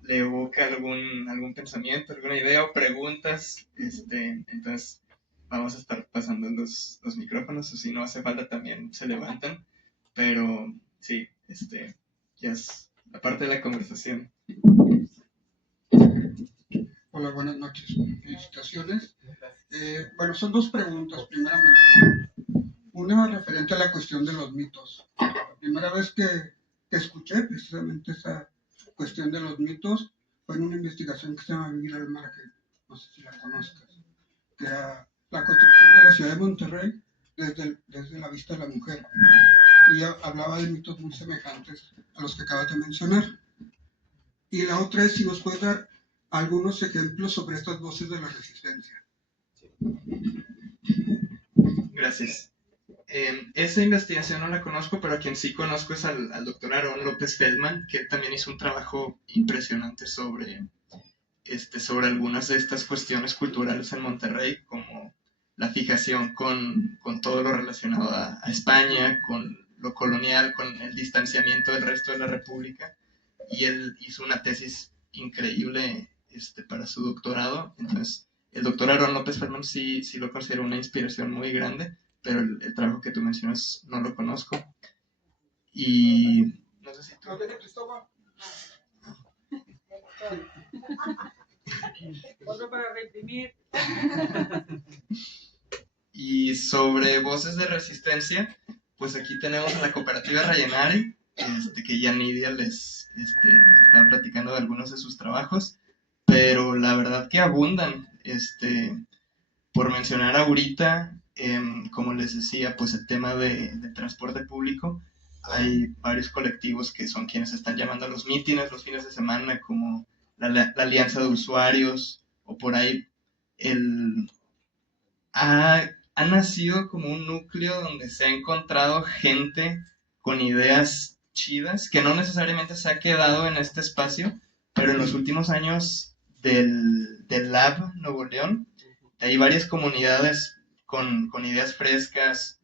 le evoca algún pensamiento, alguna idea o preguntas, entonces vamos a estar pasando los micrófonos, o si no hace falta también se levantan, pero sí, ya es la parte de la conversación. Hola, buenas noches. Felicitaciones. Bueno, son dos preguntas, primeramente. Una referente a la cuestión de los mitos. La primera vez que escuché precisamente esa cuestión de los mitos fue en una investigación que se llama Vivir al Margen, no sé si la conozcas, que era la construcción de la ciudad de Monterrey desde la vista de la mujer. Y hablaba de mitos muy semejantes a los que acabas de mencionar. Y la otra es si nos puedes dar algunos ejemplos sobre estas voces de la resistencia. Gracias. Esa investigación no la conozco, pero a quien sí conozco es al doctor Aarón López Feldman, que también hizo un trabajo impresionante sobre algunas de estas cuestiones culturales en Monterrey, como la fijación con todo lo relacionado a España, con lo colonial, con el distanciamiento del resto de la República, y él hizo una tesis increíble para su doctorado. Entonces, el doctor Aarón López Feldman sí lo considero una inspiración muy grande, pero el trabajo que tú mencionas no lo conozco. Y no sé si tú... Otro para reprimir. Y sobre voces de resistencia, pues aquí tenemos a la cooperativa Rayenari, que ya Nidia les estaba platicando de algunos de sus trabajos, pero la verdad que abundan. Por mencionar ahorita, como les decía, pues el tema de transporte público, hay varios colectivos que son quienes están llamando a los mítines los fines de semana, como la Alianza de Usuarios, o por ahí ha nacido como un núcleo donde se ha encontrado gente con ideas chidas, que no necesariamente se ha quedado en este espacio, pero en los últimos años del Lab Nuevo León, hay varias comunidades con ideas frescas,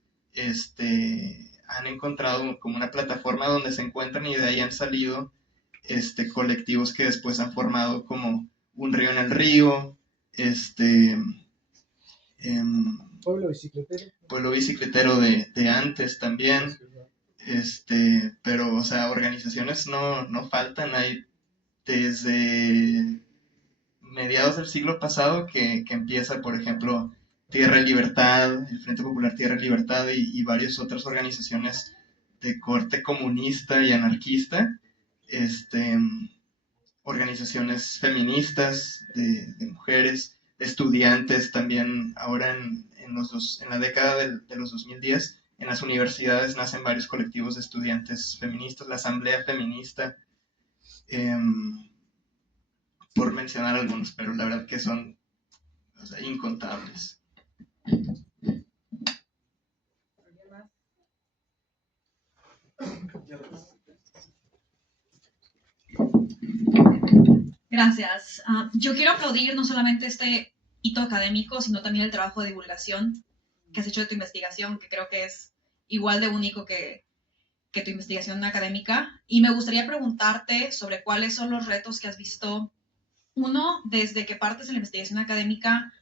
han encontrado como una plataforma donde se encuentran, y de ahí han salido colectivos que después han formado como Un Río en el Río, Pueblo Bicicletero de antes también, pero, o sea, organizaciones no faltan. Hay desde mediados del siglo pasado que empieza, por ejemplo, Tierra y Libertad, el Frente Popular Tierra y Libertad, y varias otras organizaciones de corte comunista y anarquista, organizaciones feministas de mujeres, estudiantes también ahora en la década de los 2010. En las universidades nacen varios colectivos de estudiantes feministas, la Asamblea Feminista, por mencionar algunos, pero la verdad que son, o sea, incontables. Gracias. Yo quiero aplaudir no solamente este hito académico, sino también el trabajo de divulgación que has hecho de tu investigación, que creo que es igual de único que tu investigación académica. Y me gustaría preguntarte sobre cuáles son los retos que has visto. Uno, desde que partes de la investigación académica,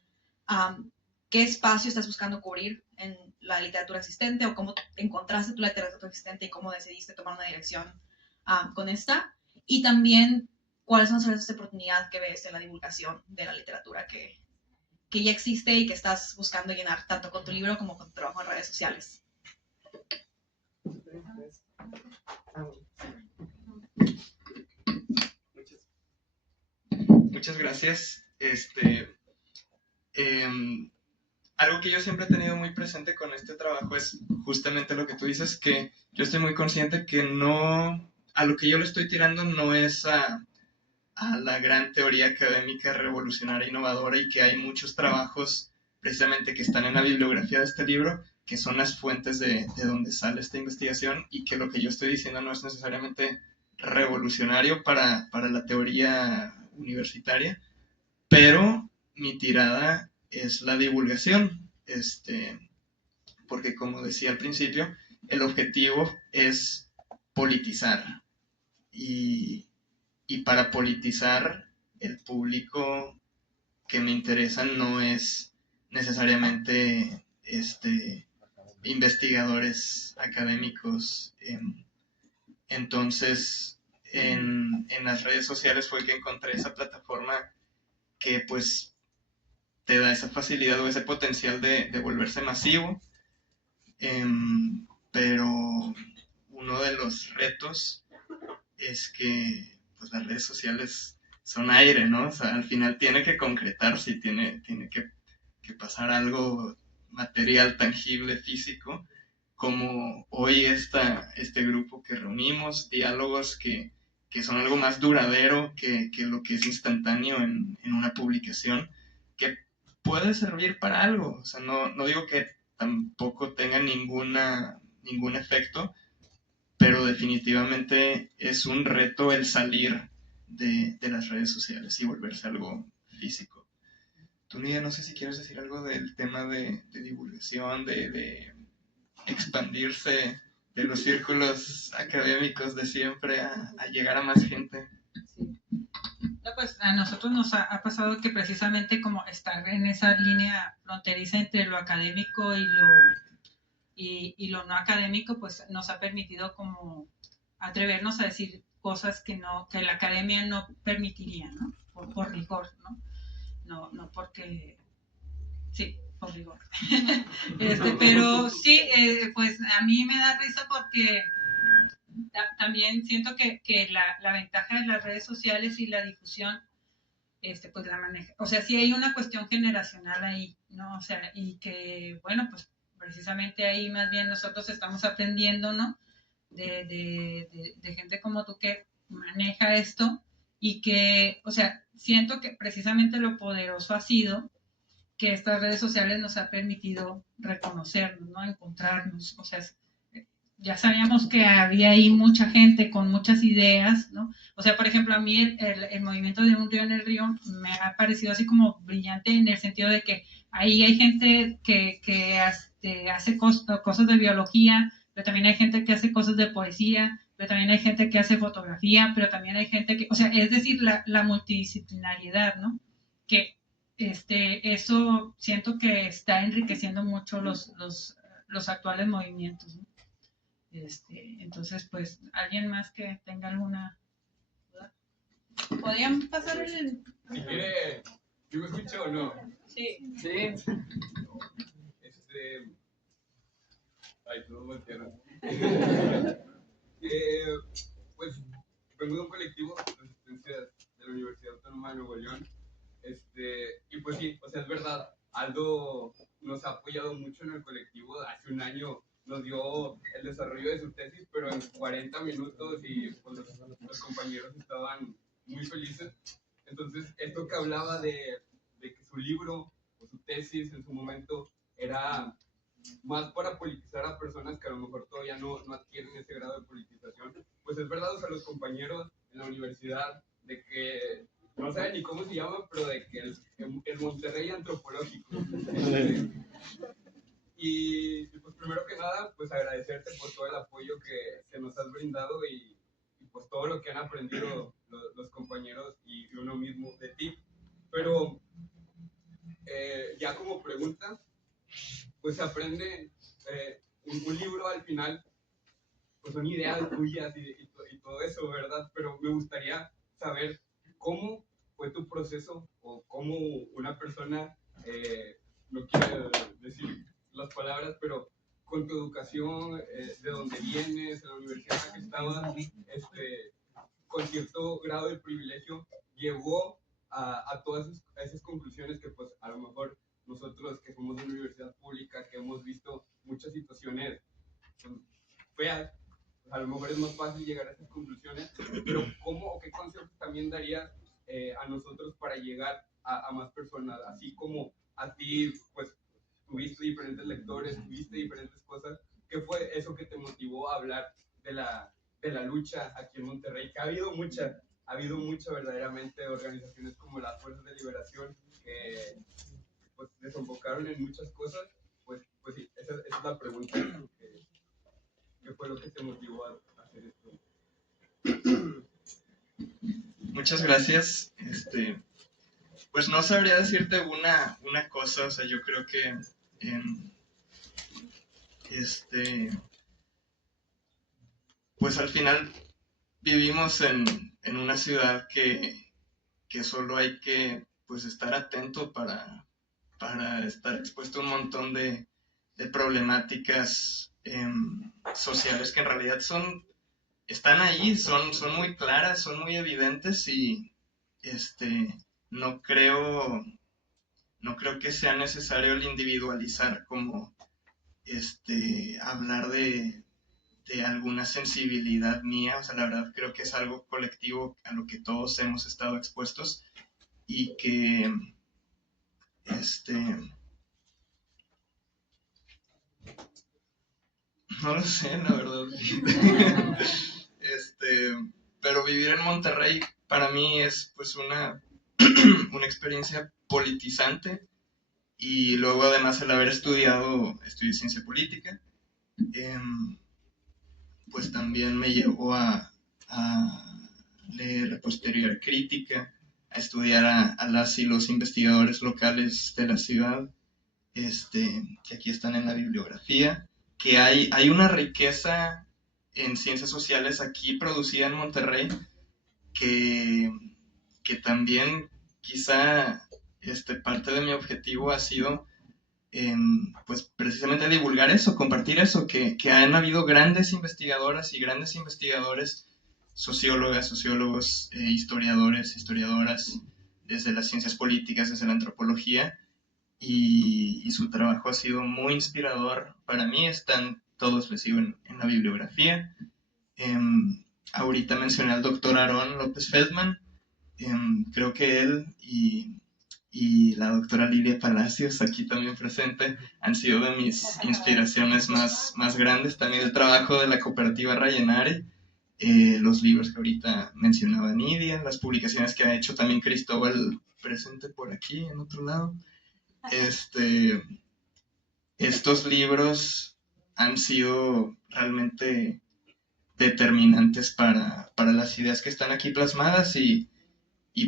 ¿qué espacio estás buscando cubrir en la literatura existente o cómo encontraste tu literatura existente y cómo decidiste tomar una dirección con esta? Y también, ¿cuáles son las oportunidades que ves en la divulgación de la literatura que ya existe y que estás buscando llenar tanto con tu libro como con tu trabajo en redes sociales? Muchas gracias. Algo que yo siempre he tenido muy presente con este trabajo es justamente lo que tú dices, que yo estoy muy consciente que a lo que yo le estoy tirando no es a la gran teoría académica revolucionaria, innovadora, y que hay muchos trabajos precisamente que están en la bibliografía de este libro, que son las fuentes de donde sale esta investigación, y que lo que yo estoy diciendo no es necesariamente revolucionario para la teoría universitaria, pero mi tirada es la divulgación, porque como decía al principio, el objetivo es politizar, y para politizar el público que me interesa no es necesariamente investigadores académicos. Entonces, en las redes sociales fue que encontré esa plataforma que pues te da esa facilidad o ese potencial de volverse masivo, pero uno de los retos es que pues, las redes sociales son aire, ¿no? O sea, al final tiene que concretarse y tiene que pasar algo material, tangible, físico, como hoy este grupo que reunimos, diálogos que son algo más duradero que lo que es instantáneo en una publicación, que puede servir para algo. O sea, no digo que tampoco tenga ningún efecto, pero definitivamente es un reto el salir de las redes sociales y volverse algo físico. Tú, Nidia, no sé si quieres decir algo del tema de divulgación, de expandirse de los círculos académicos de siempre a llegar a más gente. Sí. No, pues a nosotros nos ha pasado que precisamente como estar en esa línea fronteriza entre lo académico y lo no académico, pues nos ha permitido como atrevernos a decir cosas que la academia no permitiría, ¿no? Por rigor, ¿no? No porque... Sí, por rigor. Pero sí, pues a mí me da risa porque también siento que la ventaja de las redes sociales y la difusión, pues la maneja. O sea, sí hay una cuestión generacional ahí, ¿no? O sea, y que, bueno, pues precisamente ahí más bien nosotros estamos aprendiendo, ¿no? De gente como tú que maneja esto y que, o sea, siento que precisamente lo poderoso ha sido que estas redes sociales nos ha permitido reconocernos, ¿no? Encontrarnos, o sea, ya sabíamos que había ahí mucha gente con muchas ideas, ¿no? O sea, por ejemplo, a mí el movimiento de Un Río en el Río me ha parecido así como brillante en el sentido de que ahí hay gente que hace cosas de biología, pero también hay gente que hace cosas de poesía, pero también hay gente que hace fotografía, pero también hay gente que, o sea, es decir, la multidisciplinariedad, ¿no? Que eso siento que está enriqueciendo mucho los actuales movimientos, ¿no? Entonces, pues, ¿alguien más que tenga alguna duda? ¿Podrían pasar el...? Si quiere, ¿yo me escucho o no? Sí. Sí. Ay, todos voltearon. Pues, vengo de un colectivo de resistencia de la Universidad Autónoma de Nuevo León. Y pues sí, o sea, Aldo nos ha apoyado mucho en el colectivo. Hace un año nos dio el desarrollo de su tesis, pero en 40 minutos y pues, los compañeros estaban muy felices. Entonces, esto que hablaba de que su libro o su tesis en su momento era más para politizar a personas que a lo mejor todavía no adquieren ese grado de politización, pues es verdad, o sea, los compañeros en la universidad, de que no saben ni cómo se llama, pero de que el Monterrey antropológico. Y pues primero que nada, pues agradecerte por todo el apoyo que nos has brindado y pues todo lo que han aprendido los compañeros y uno mismo de ti. Pero ya como pregunta, pues se aprende un libro al final, pues son ideas tuyas y todo eso, ¿verdad? Pero me gustaría saber cómo fue tu proceso o cómo una persona, no quiero decir las palabras, pero con tu educación, de donde vienes, en la universidad en la que estabas, con cierto grado de privilegio, llevó a todas esas conclusiones que pues a lo mejor nosotros que somos de una universidad pública, que hemos visto muchas situaciones pues, feas, pues, a lo mejor es más fácil llegar a esas conclusiones, pero ¿cómo o qué consejos también darías a nosotros para llegar a más personas? Así como a ti, pues tuviste diferentes lectores, tuviste diferentes cosas, ¿qué fue eso que te motivó a hablar de la lucha aquí en Monterrey? Que ha habido mucha verdaderamente organizaciones como las Fuerzas de Liberación que pues desembocaron en muchas cosas, pues sí, esa es la pregunta. ¿Qué fue lo que te motivó a hacer esto? Muchas gracias. Pues no sabría decirte una cosa, o sea, yo creo que pues al final vivimos en una ciudad que solo hay que pues estar atento para estar expuesto a un montón de problemáticas sociales que en realidad están ahí, son muy claras, son muy evidentes y no creo que sea necesario el individualizar como hablar de alguna sensibilidad mía, o sea, la verdad creo que es algo colectivo a lo que todos hemos estado expuestos y que no lo sé, la verdad. Pero vivir en Monterrey para mí es pues una experiencia politizante y luego además el haber estudié ciencia política, pues también me llevó a leer posterior crítica, a estudiar a las y los investigadores locales de la ciudad, que aquí están en la bibliografía, que hay una riqueza en ciencias sociales aquí producida en Monterrey que también quizá parte de mi objetivo ha sido pues precisamente divulgar eso, compartir eso, que han habido grandes investigadoras y grandes investigadores, sociólogas, sociólogos, historiadores, historiadoras, desde las ciencias políticas, desde la antropología, y su trabajo ha sido muy inspirador para mí. Están todos, les digo, en la bibliografía. Ahorita mencioné al doctor Aarón López Feldman, creo que él y la doctora Lilia Palacios, aquí también presente, han sido de mis inspiraciones más grandes. También el trabajo de la cooperativa Rayenare, los libros que ahorita mencionaba Nidia, las publicaciones que ha hecho también Cristóbal, presente por aquí, en otro lado. Estos libros han sido realmente determinantes para las ideas que están aquí plasmadas y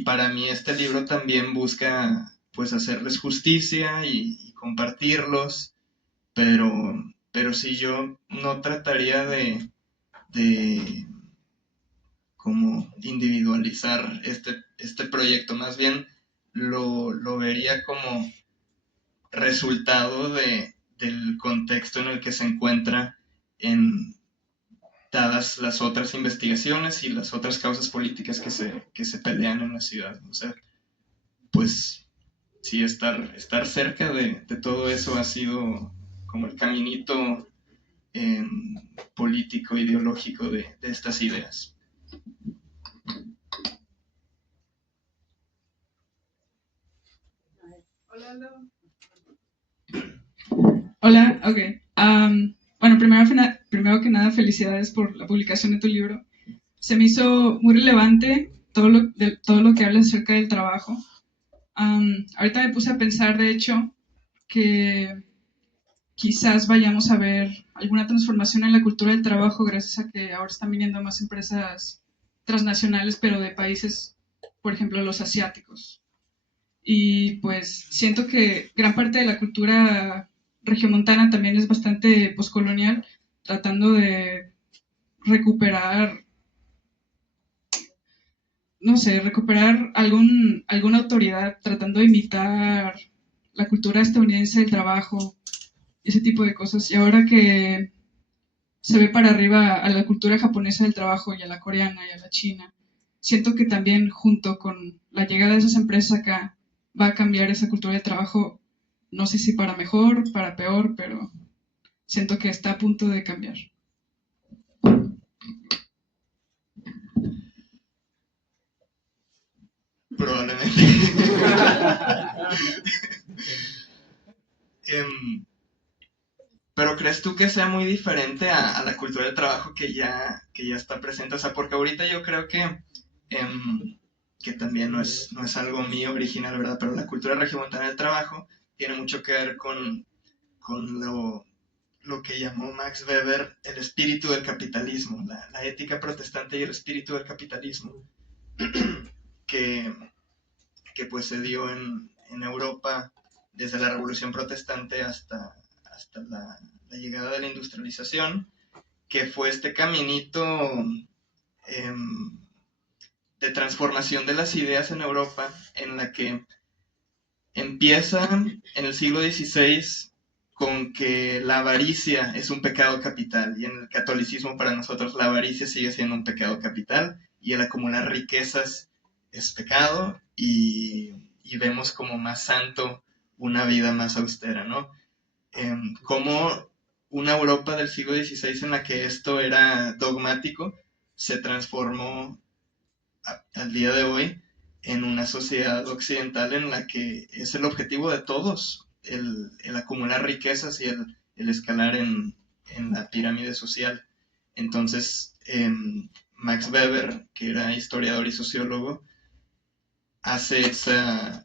para mí este libro también busca pues hacerles justicia y compartirlos, pero sí, yo no trataría de como individualizar este proyecto, más bien lo vería como resultado del contexto en el que se encuentra en dadas las otras investigaciones y las otras causas políticas que se pelean en la ciudad. O sea, pues sí, estar cerca de todo eso ha sido como el caminito político, ideológico de estas ideas. Hola, ok. Bueno, primero que nada, felicidades por la publicación de tu libro. Se me hizo muy relevante todo lo que hablas acerca del trabajo. Ahorita me puse a pensar, de hecho, que quizás vayamos a ver alguna transformación en la cultura del trabajo gracias a que ahora están viniendo más empresas transnacionales, pero de países, por ejemplo, los asiáticos. Y pues siento que gran parte de la cultura regiomontana también es bastante poscolonial, tratando de recuperar, no sé, recuperar alguna autoridad, tratando de imitar la cultura estadounidense del trabajo, ese tipo de cosas. Y ahora que se ve para arriba a la cultura japonesa del trabajo y a la coreana y a la china, siento que también junto con la llegada de esas empresas acá va a cambiar esa cultura de trabajo, no sé si para mejor, para peor, pero siento que está a punto de cambiar. Probablemente. Pero ¿crees tú que sea muy diferente a la cultura del trabajo que ya está presente? O sea, porque ahorita yo creo que también no es algo mío original, ¿verdad? Pero la cultura regiomontana del trabajo tiene mucho que ver con lo que llamó Max Weber el espíritu del capitalismo, la ética protestante y el espíritu del capitalismo, que pues se dio en Europa desde la Revolución Protestante hasta la llegada de la industrialización, que fue este caminito de transformación de las ideas en Europa, en la que empieza en el siglo XVI con que la avaricia es un pecado capital, y en el catolicismo para nosotros la avaricia sigue siendo un pecado capital, y el acumular riquezas es pecado, y vemos como más santo una vida más austera, ¿no? Cómo una Europa del siglo XVI en la que esto era dogmático se transformó al día de hoy en una sociedad occidental en la que es el objetivo de todos el acumular riquezas y el escalar en la pirámide social. Entonces, Max Weber, que era historiador y sociólogo, hace esa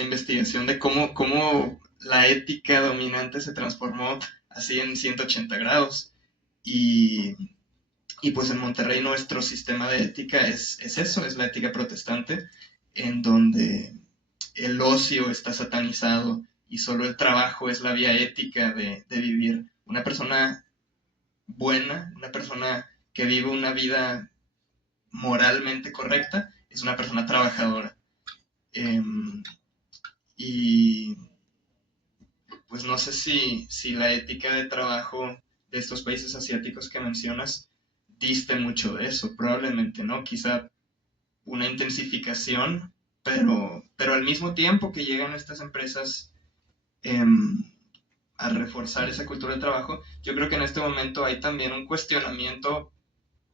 investigación de cómo la ética dominante se transformó así en 180 grados. Y pues en Monterrey nuestro sistema de ética es eso, es la ética protestante, en donde el ocio está satanizado y solo el trabajo es la vía ética de vivir. Una persona buena, una persona que vive una vida moralmente correcta, es una persona trabajadora. Y pues no sé si la ética de trabajo de estos países asiáticos que mencionas diste mucho de eso, probablemente, ¿no? Quizá una intensificación, pero al mismo tiempo que llegan estas empresas a reforzar esa cultura de trabajo, yo creo que en este momento hay también un cuestionamiento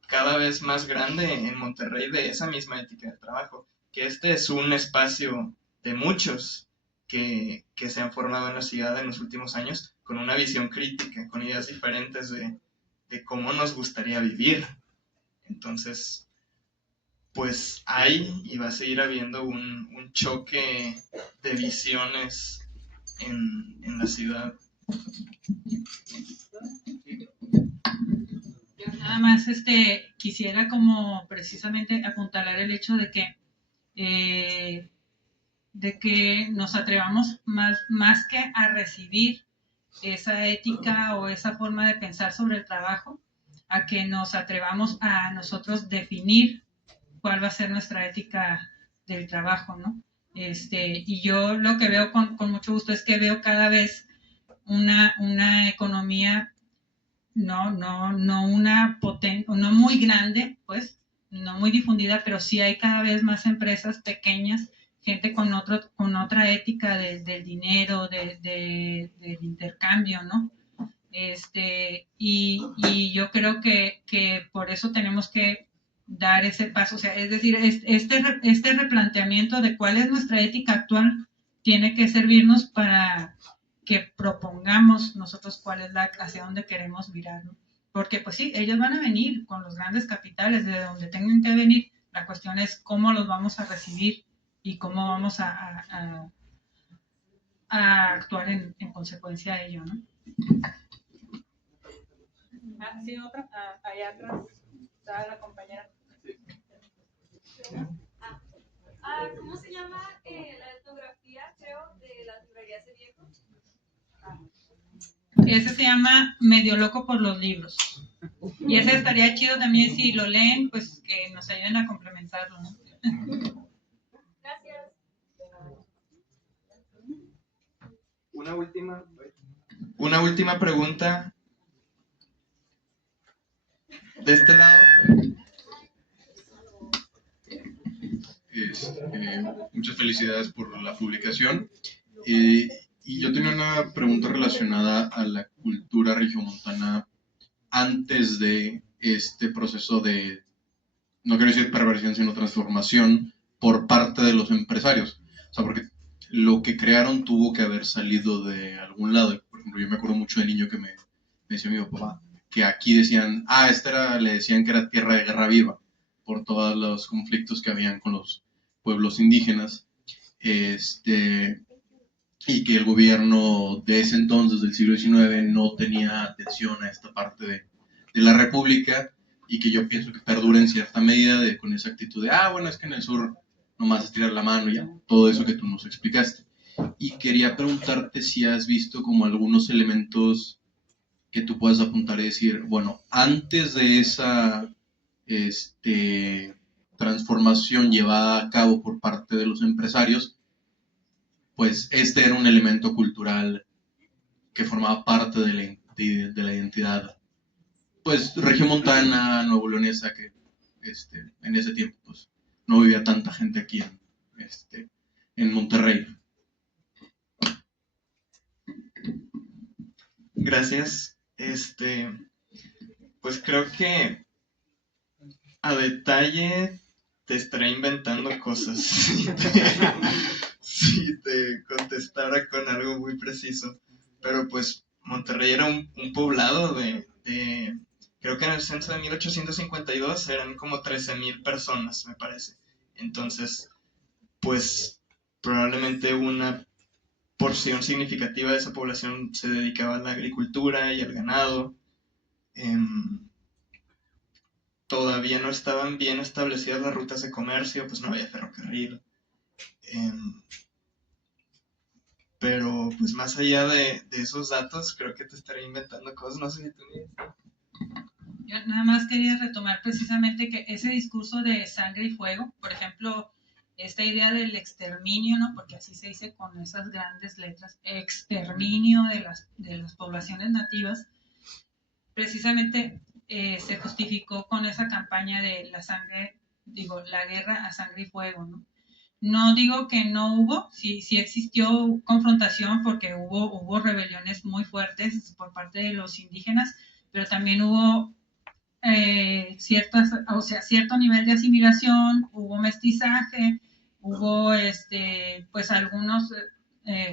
cada vez más grande en Monterrey de esa misma ética de trabajo, que este es un espacio de muchos que se han formado en la ciudad en los últimos años con una visión crítica, con ideas diferentes de cómo nos gustaría vivir. Entonces, pues hay y va a seguir habiendo un choque de visiones en la ciudad. Yo nada más quisiera como precisamente apuntalar el hecho de que nos atrevamos más que a recibir esa ética o esa forma de pensar sobre el trabajo, a que nos atrevamos a nosotros definir cuál va a ser nuestra ética del trabajo, ¿no? Y yo lo que veo con mucho gusto es que veo cada vez una economía no una potente, no muy grande, pues, no muy difundida, pero sí hay cada vez más empresas pequeñas gente con otra ética del dinero, del intercambio, ¿no? Y yo creo que por eso tenemos que dar ese paso, o sea, es decir, este replanteamiento de cuál es nuestra ética actual tiene que servirnos para que propongamos nosotros cuál es hacia dónde queremos mirar, ¿no? Porque pues sí, ellos van a venir con los grandes capitales de donde tengan que venir, la cuestión es cómo los vamos a recibir y cómo vamos a actuar en consecuencia de ello, ¿no? Sí, otra, allá atrás está la compañera. ¿Cómo se llama la etnografía, creo, de las librerías de viejo? Ese se llama Medio Loco por los Libros. Y ese estaría chido también si lo leen, pues que nos ayuden a complementarlo, ¿no? Gracias. Una última pregunta. De este lado. Muchas felicidades por la publicación. Y yo tenía una pregunta relacionada a la cultura regiomontana antes de este proceso de, no quiero decir perversión, sino transformación por parte de los empresarios. O sea, porque lo que crearon tuvo que haber salido de algún lado. Por ejemplo, yo me acuerdo mucho de niño que me decía mi papá, que aquí decían, le decían que era tierra de guerra viva, por todos los conflictos que habían con los pueblos indígenas, y que el gobierno de ese entonces, del siglo XIX, no tenía atención a esta parte de la República, y que yo pienso que perdura en cierta medida con esa actitud de, bueno, es que en el sur nomás es tirar la mano, ya, todo eso que tú nos explicaste. Y quería preguntarte si has visto como algunos elementos que tú puedas apuntar y decir, bueno, antes de esa transformación llevada a cabo por parte de los empresarios, pues este era un elemento cultural que formaba parte de la identidad, pues regiomontana, nuevo leonesa, que en ese tiempo pues no vivía tanta gente aquí en Monterrey. Gracias. Pues creo que a detalle te estaré inventando cosas si te contestara con algo muy preciso. Pero pues Monterrey era un poblado de creo que en el censo de 1852 eran como 13,000 personas, me parece. Entonces, pues probablemente una porción significativa de esa población se dedicaba a la agricultura y al ganado. Todavía no estaban bien establecidas las rutas de comercio, pues no había ferrocarril. Pero pues más allá de esos datos, creo que te estaré inventando cosas, no sé si tú Yo nada más quería retomar precisamente que ese discurso de sangre y fuego, por ejemplo, esta idea del exterminio, ¿no? Porque así se dice con esas grandes letras, exterminio de las poblaciones nativas, precisamente se justificó con esa campaña de la guerra a sangre y fuego, ¿no? No digo que no hubo, sí existió confrontación porque hubo rebeliones muy fuertes por parte de los indígenas, pero también hubo cierto nivel de asimilación, hubo mestizaje, hubo pues algunos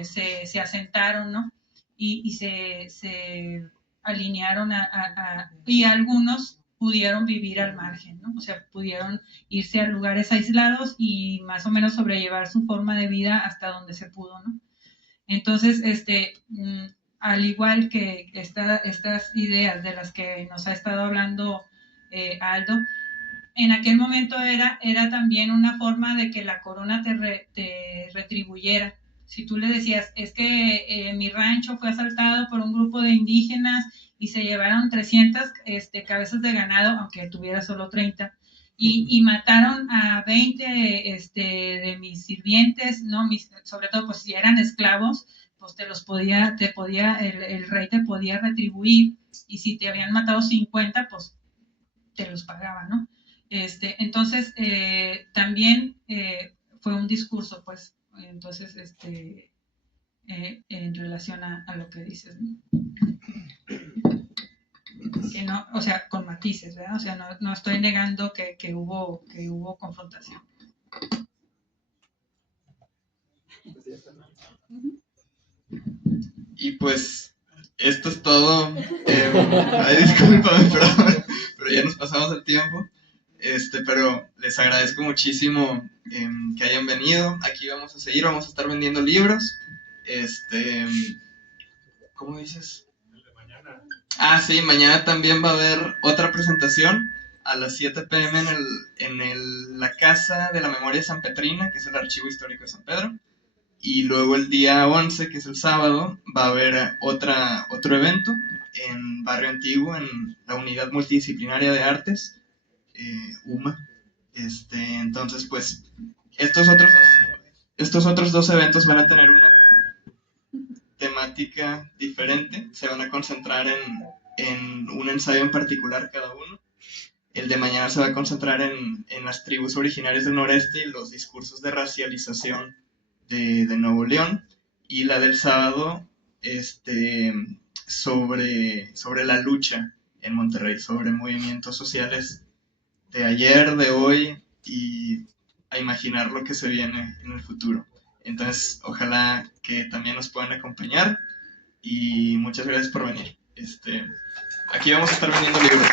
se asentaron, ¿no? Y se alinearon y algunos pudieron vivir al margen, ¿no? O sea, pudieron irse a lugares aislados y más o menos sobrellevar su forma de vida hasta donde se pudo, ¿no? Entonces, al igual que estas ideas de las que nos ha estado hablando Aldo, en aquel momento era también una forma de que la corona te retribuyera. Si tú le decías, es que mi rancho fue asaltado por un grupo de indígenas y se llevaron 300 cabezas de ganado, aunque tuviera solo 30, y mataron a 20 de mis sirvientes, ¿no? Sobre todo pues si eran esclavos, pues el rey te podía retribuir, y si te habían matado 50, pues te los pagaba, ¿no? Entonces, también fue un discurso, pues, entonces, en relación a lo que dices, ¿no? Que no, o sea, con matices, ¿verdad? O sea, no estoy negando que hubo confrontación. Y pues, esto es todo. Ay, discúlpame, pero ya nos pasamos el tiempo. Pero les agradezco muchísimo que hayan venido. Aquí vamos a seguir, vamos a estar vendiendo libros. ¿Cómo dices? Ah, sí, mañana también va a haber otra presentación a las 7 p.m. la Casa de la Memoria Sanpetrina, que es el Archivo Histórico de San Pedro. Y luego el día 11, que es el sábado, va a haber otro evento en Barrio Antiguo, en la Unidad Multidisciplinaria de Artes, UMA. Entonces, pues, estos otros dos eventos van a tener una temática diferente, se van a concentrar en un ensayo en particular cada uno. El de mañana se va a concentrar en las tribus originarias del noreste y los discursos de racialización de Nuevo León, y la del sábado sobre la lucha en Monterrey, sobre movimientos sociales de ayer, de hoy, y a imaginar lo que se viene en el futuro. Entonces, ojalá que también nos puedan acompañar, y muchas gracias por venir. Aquí vamos a estar vendiendo libros.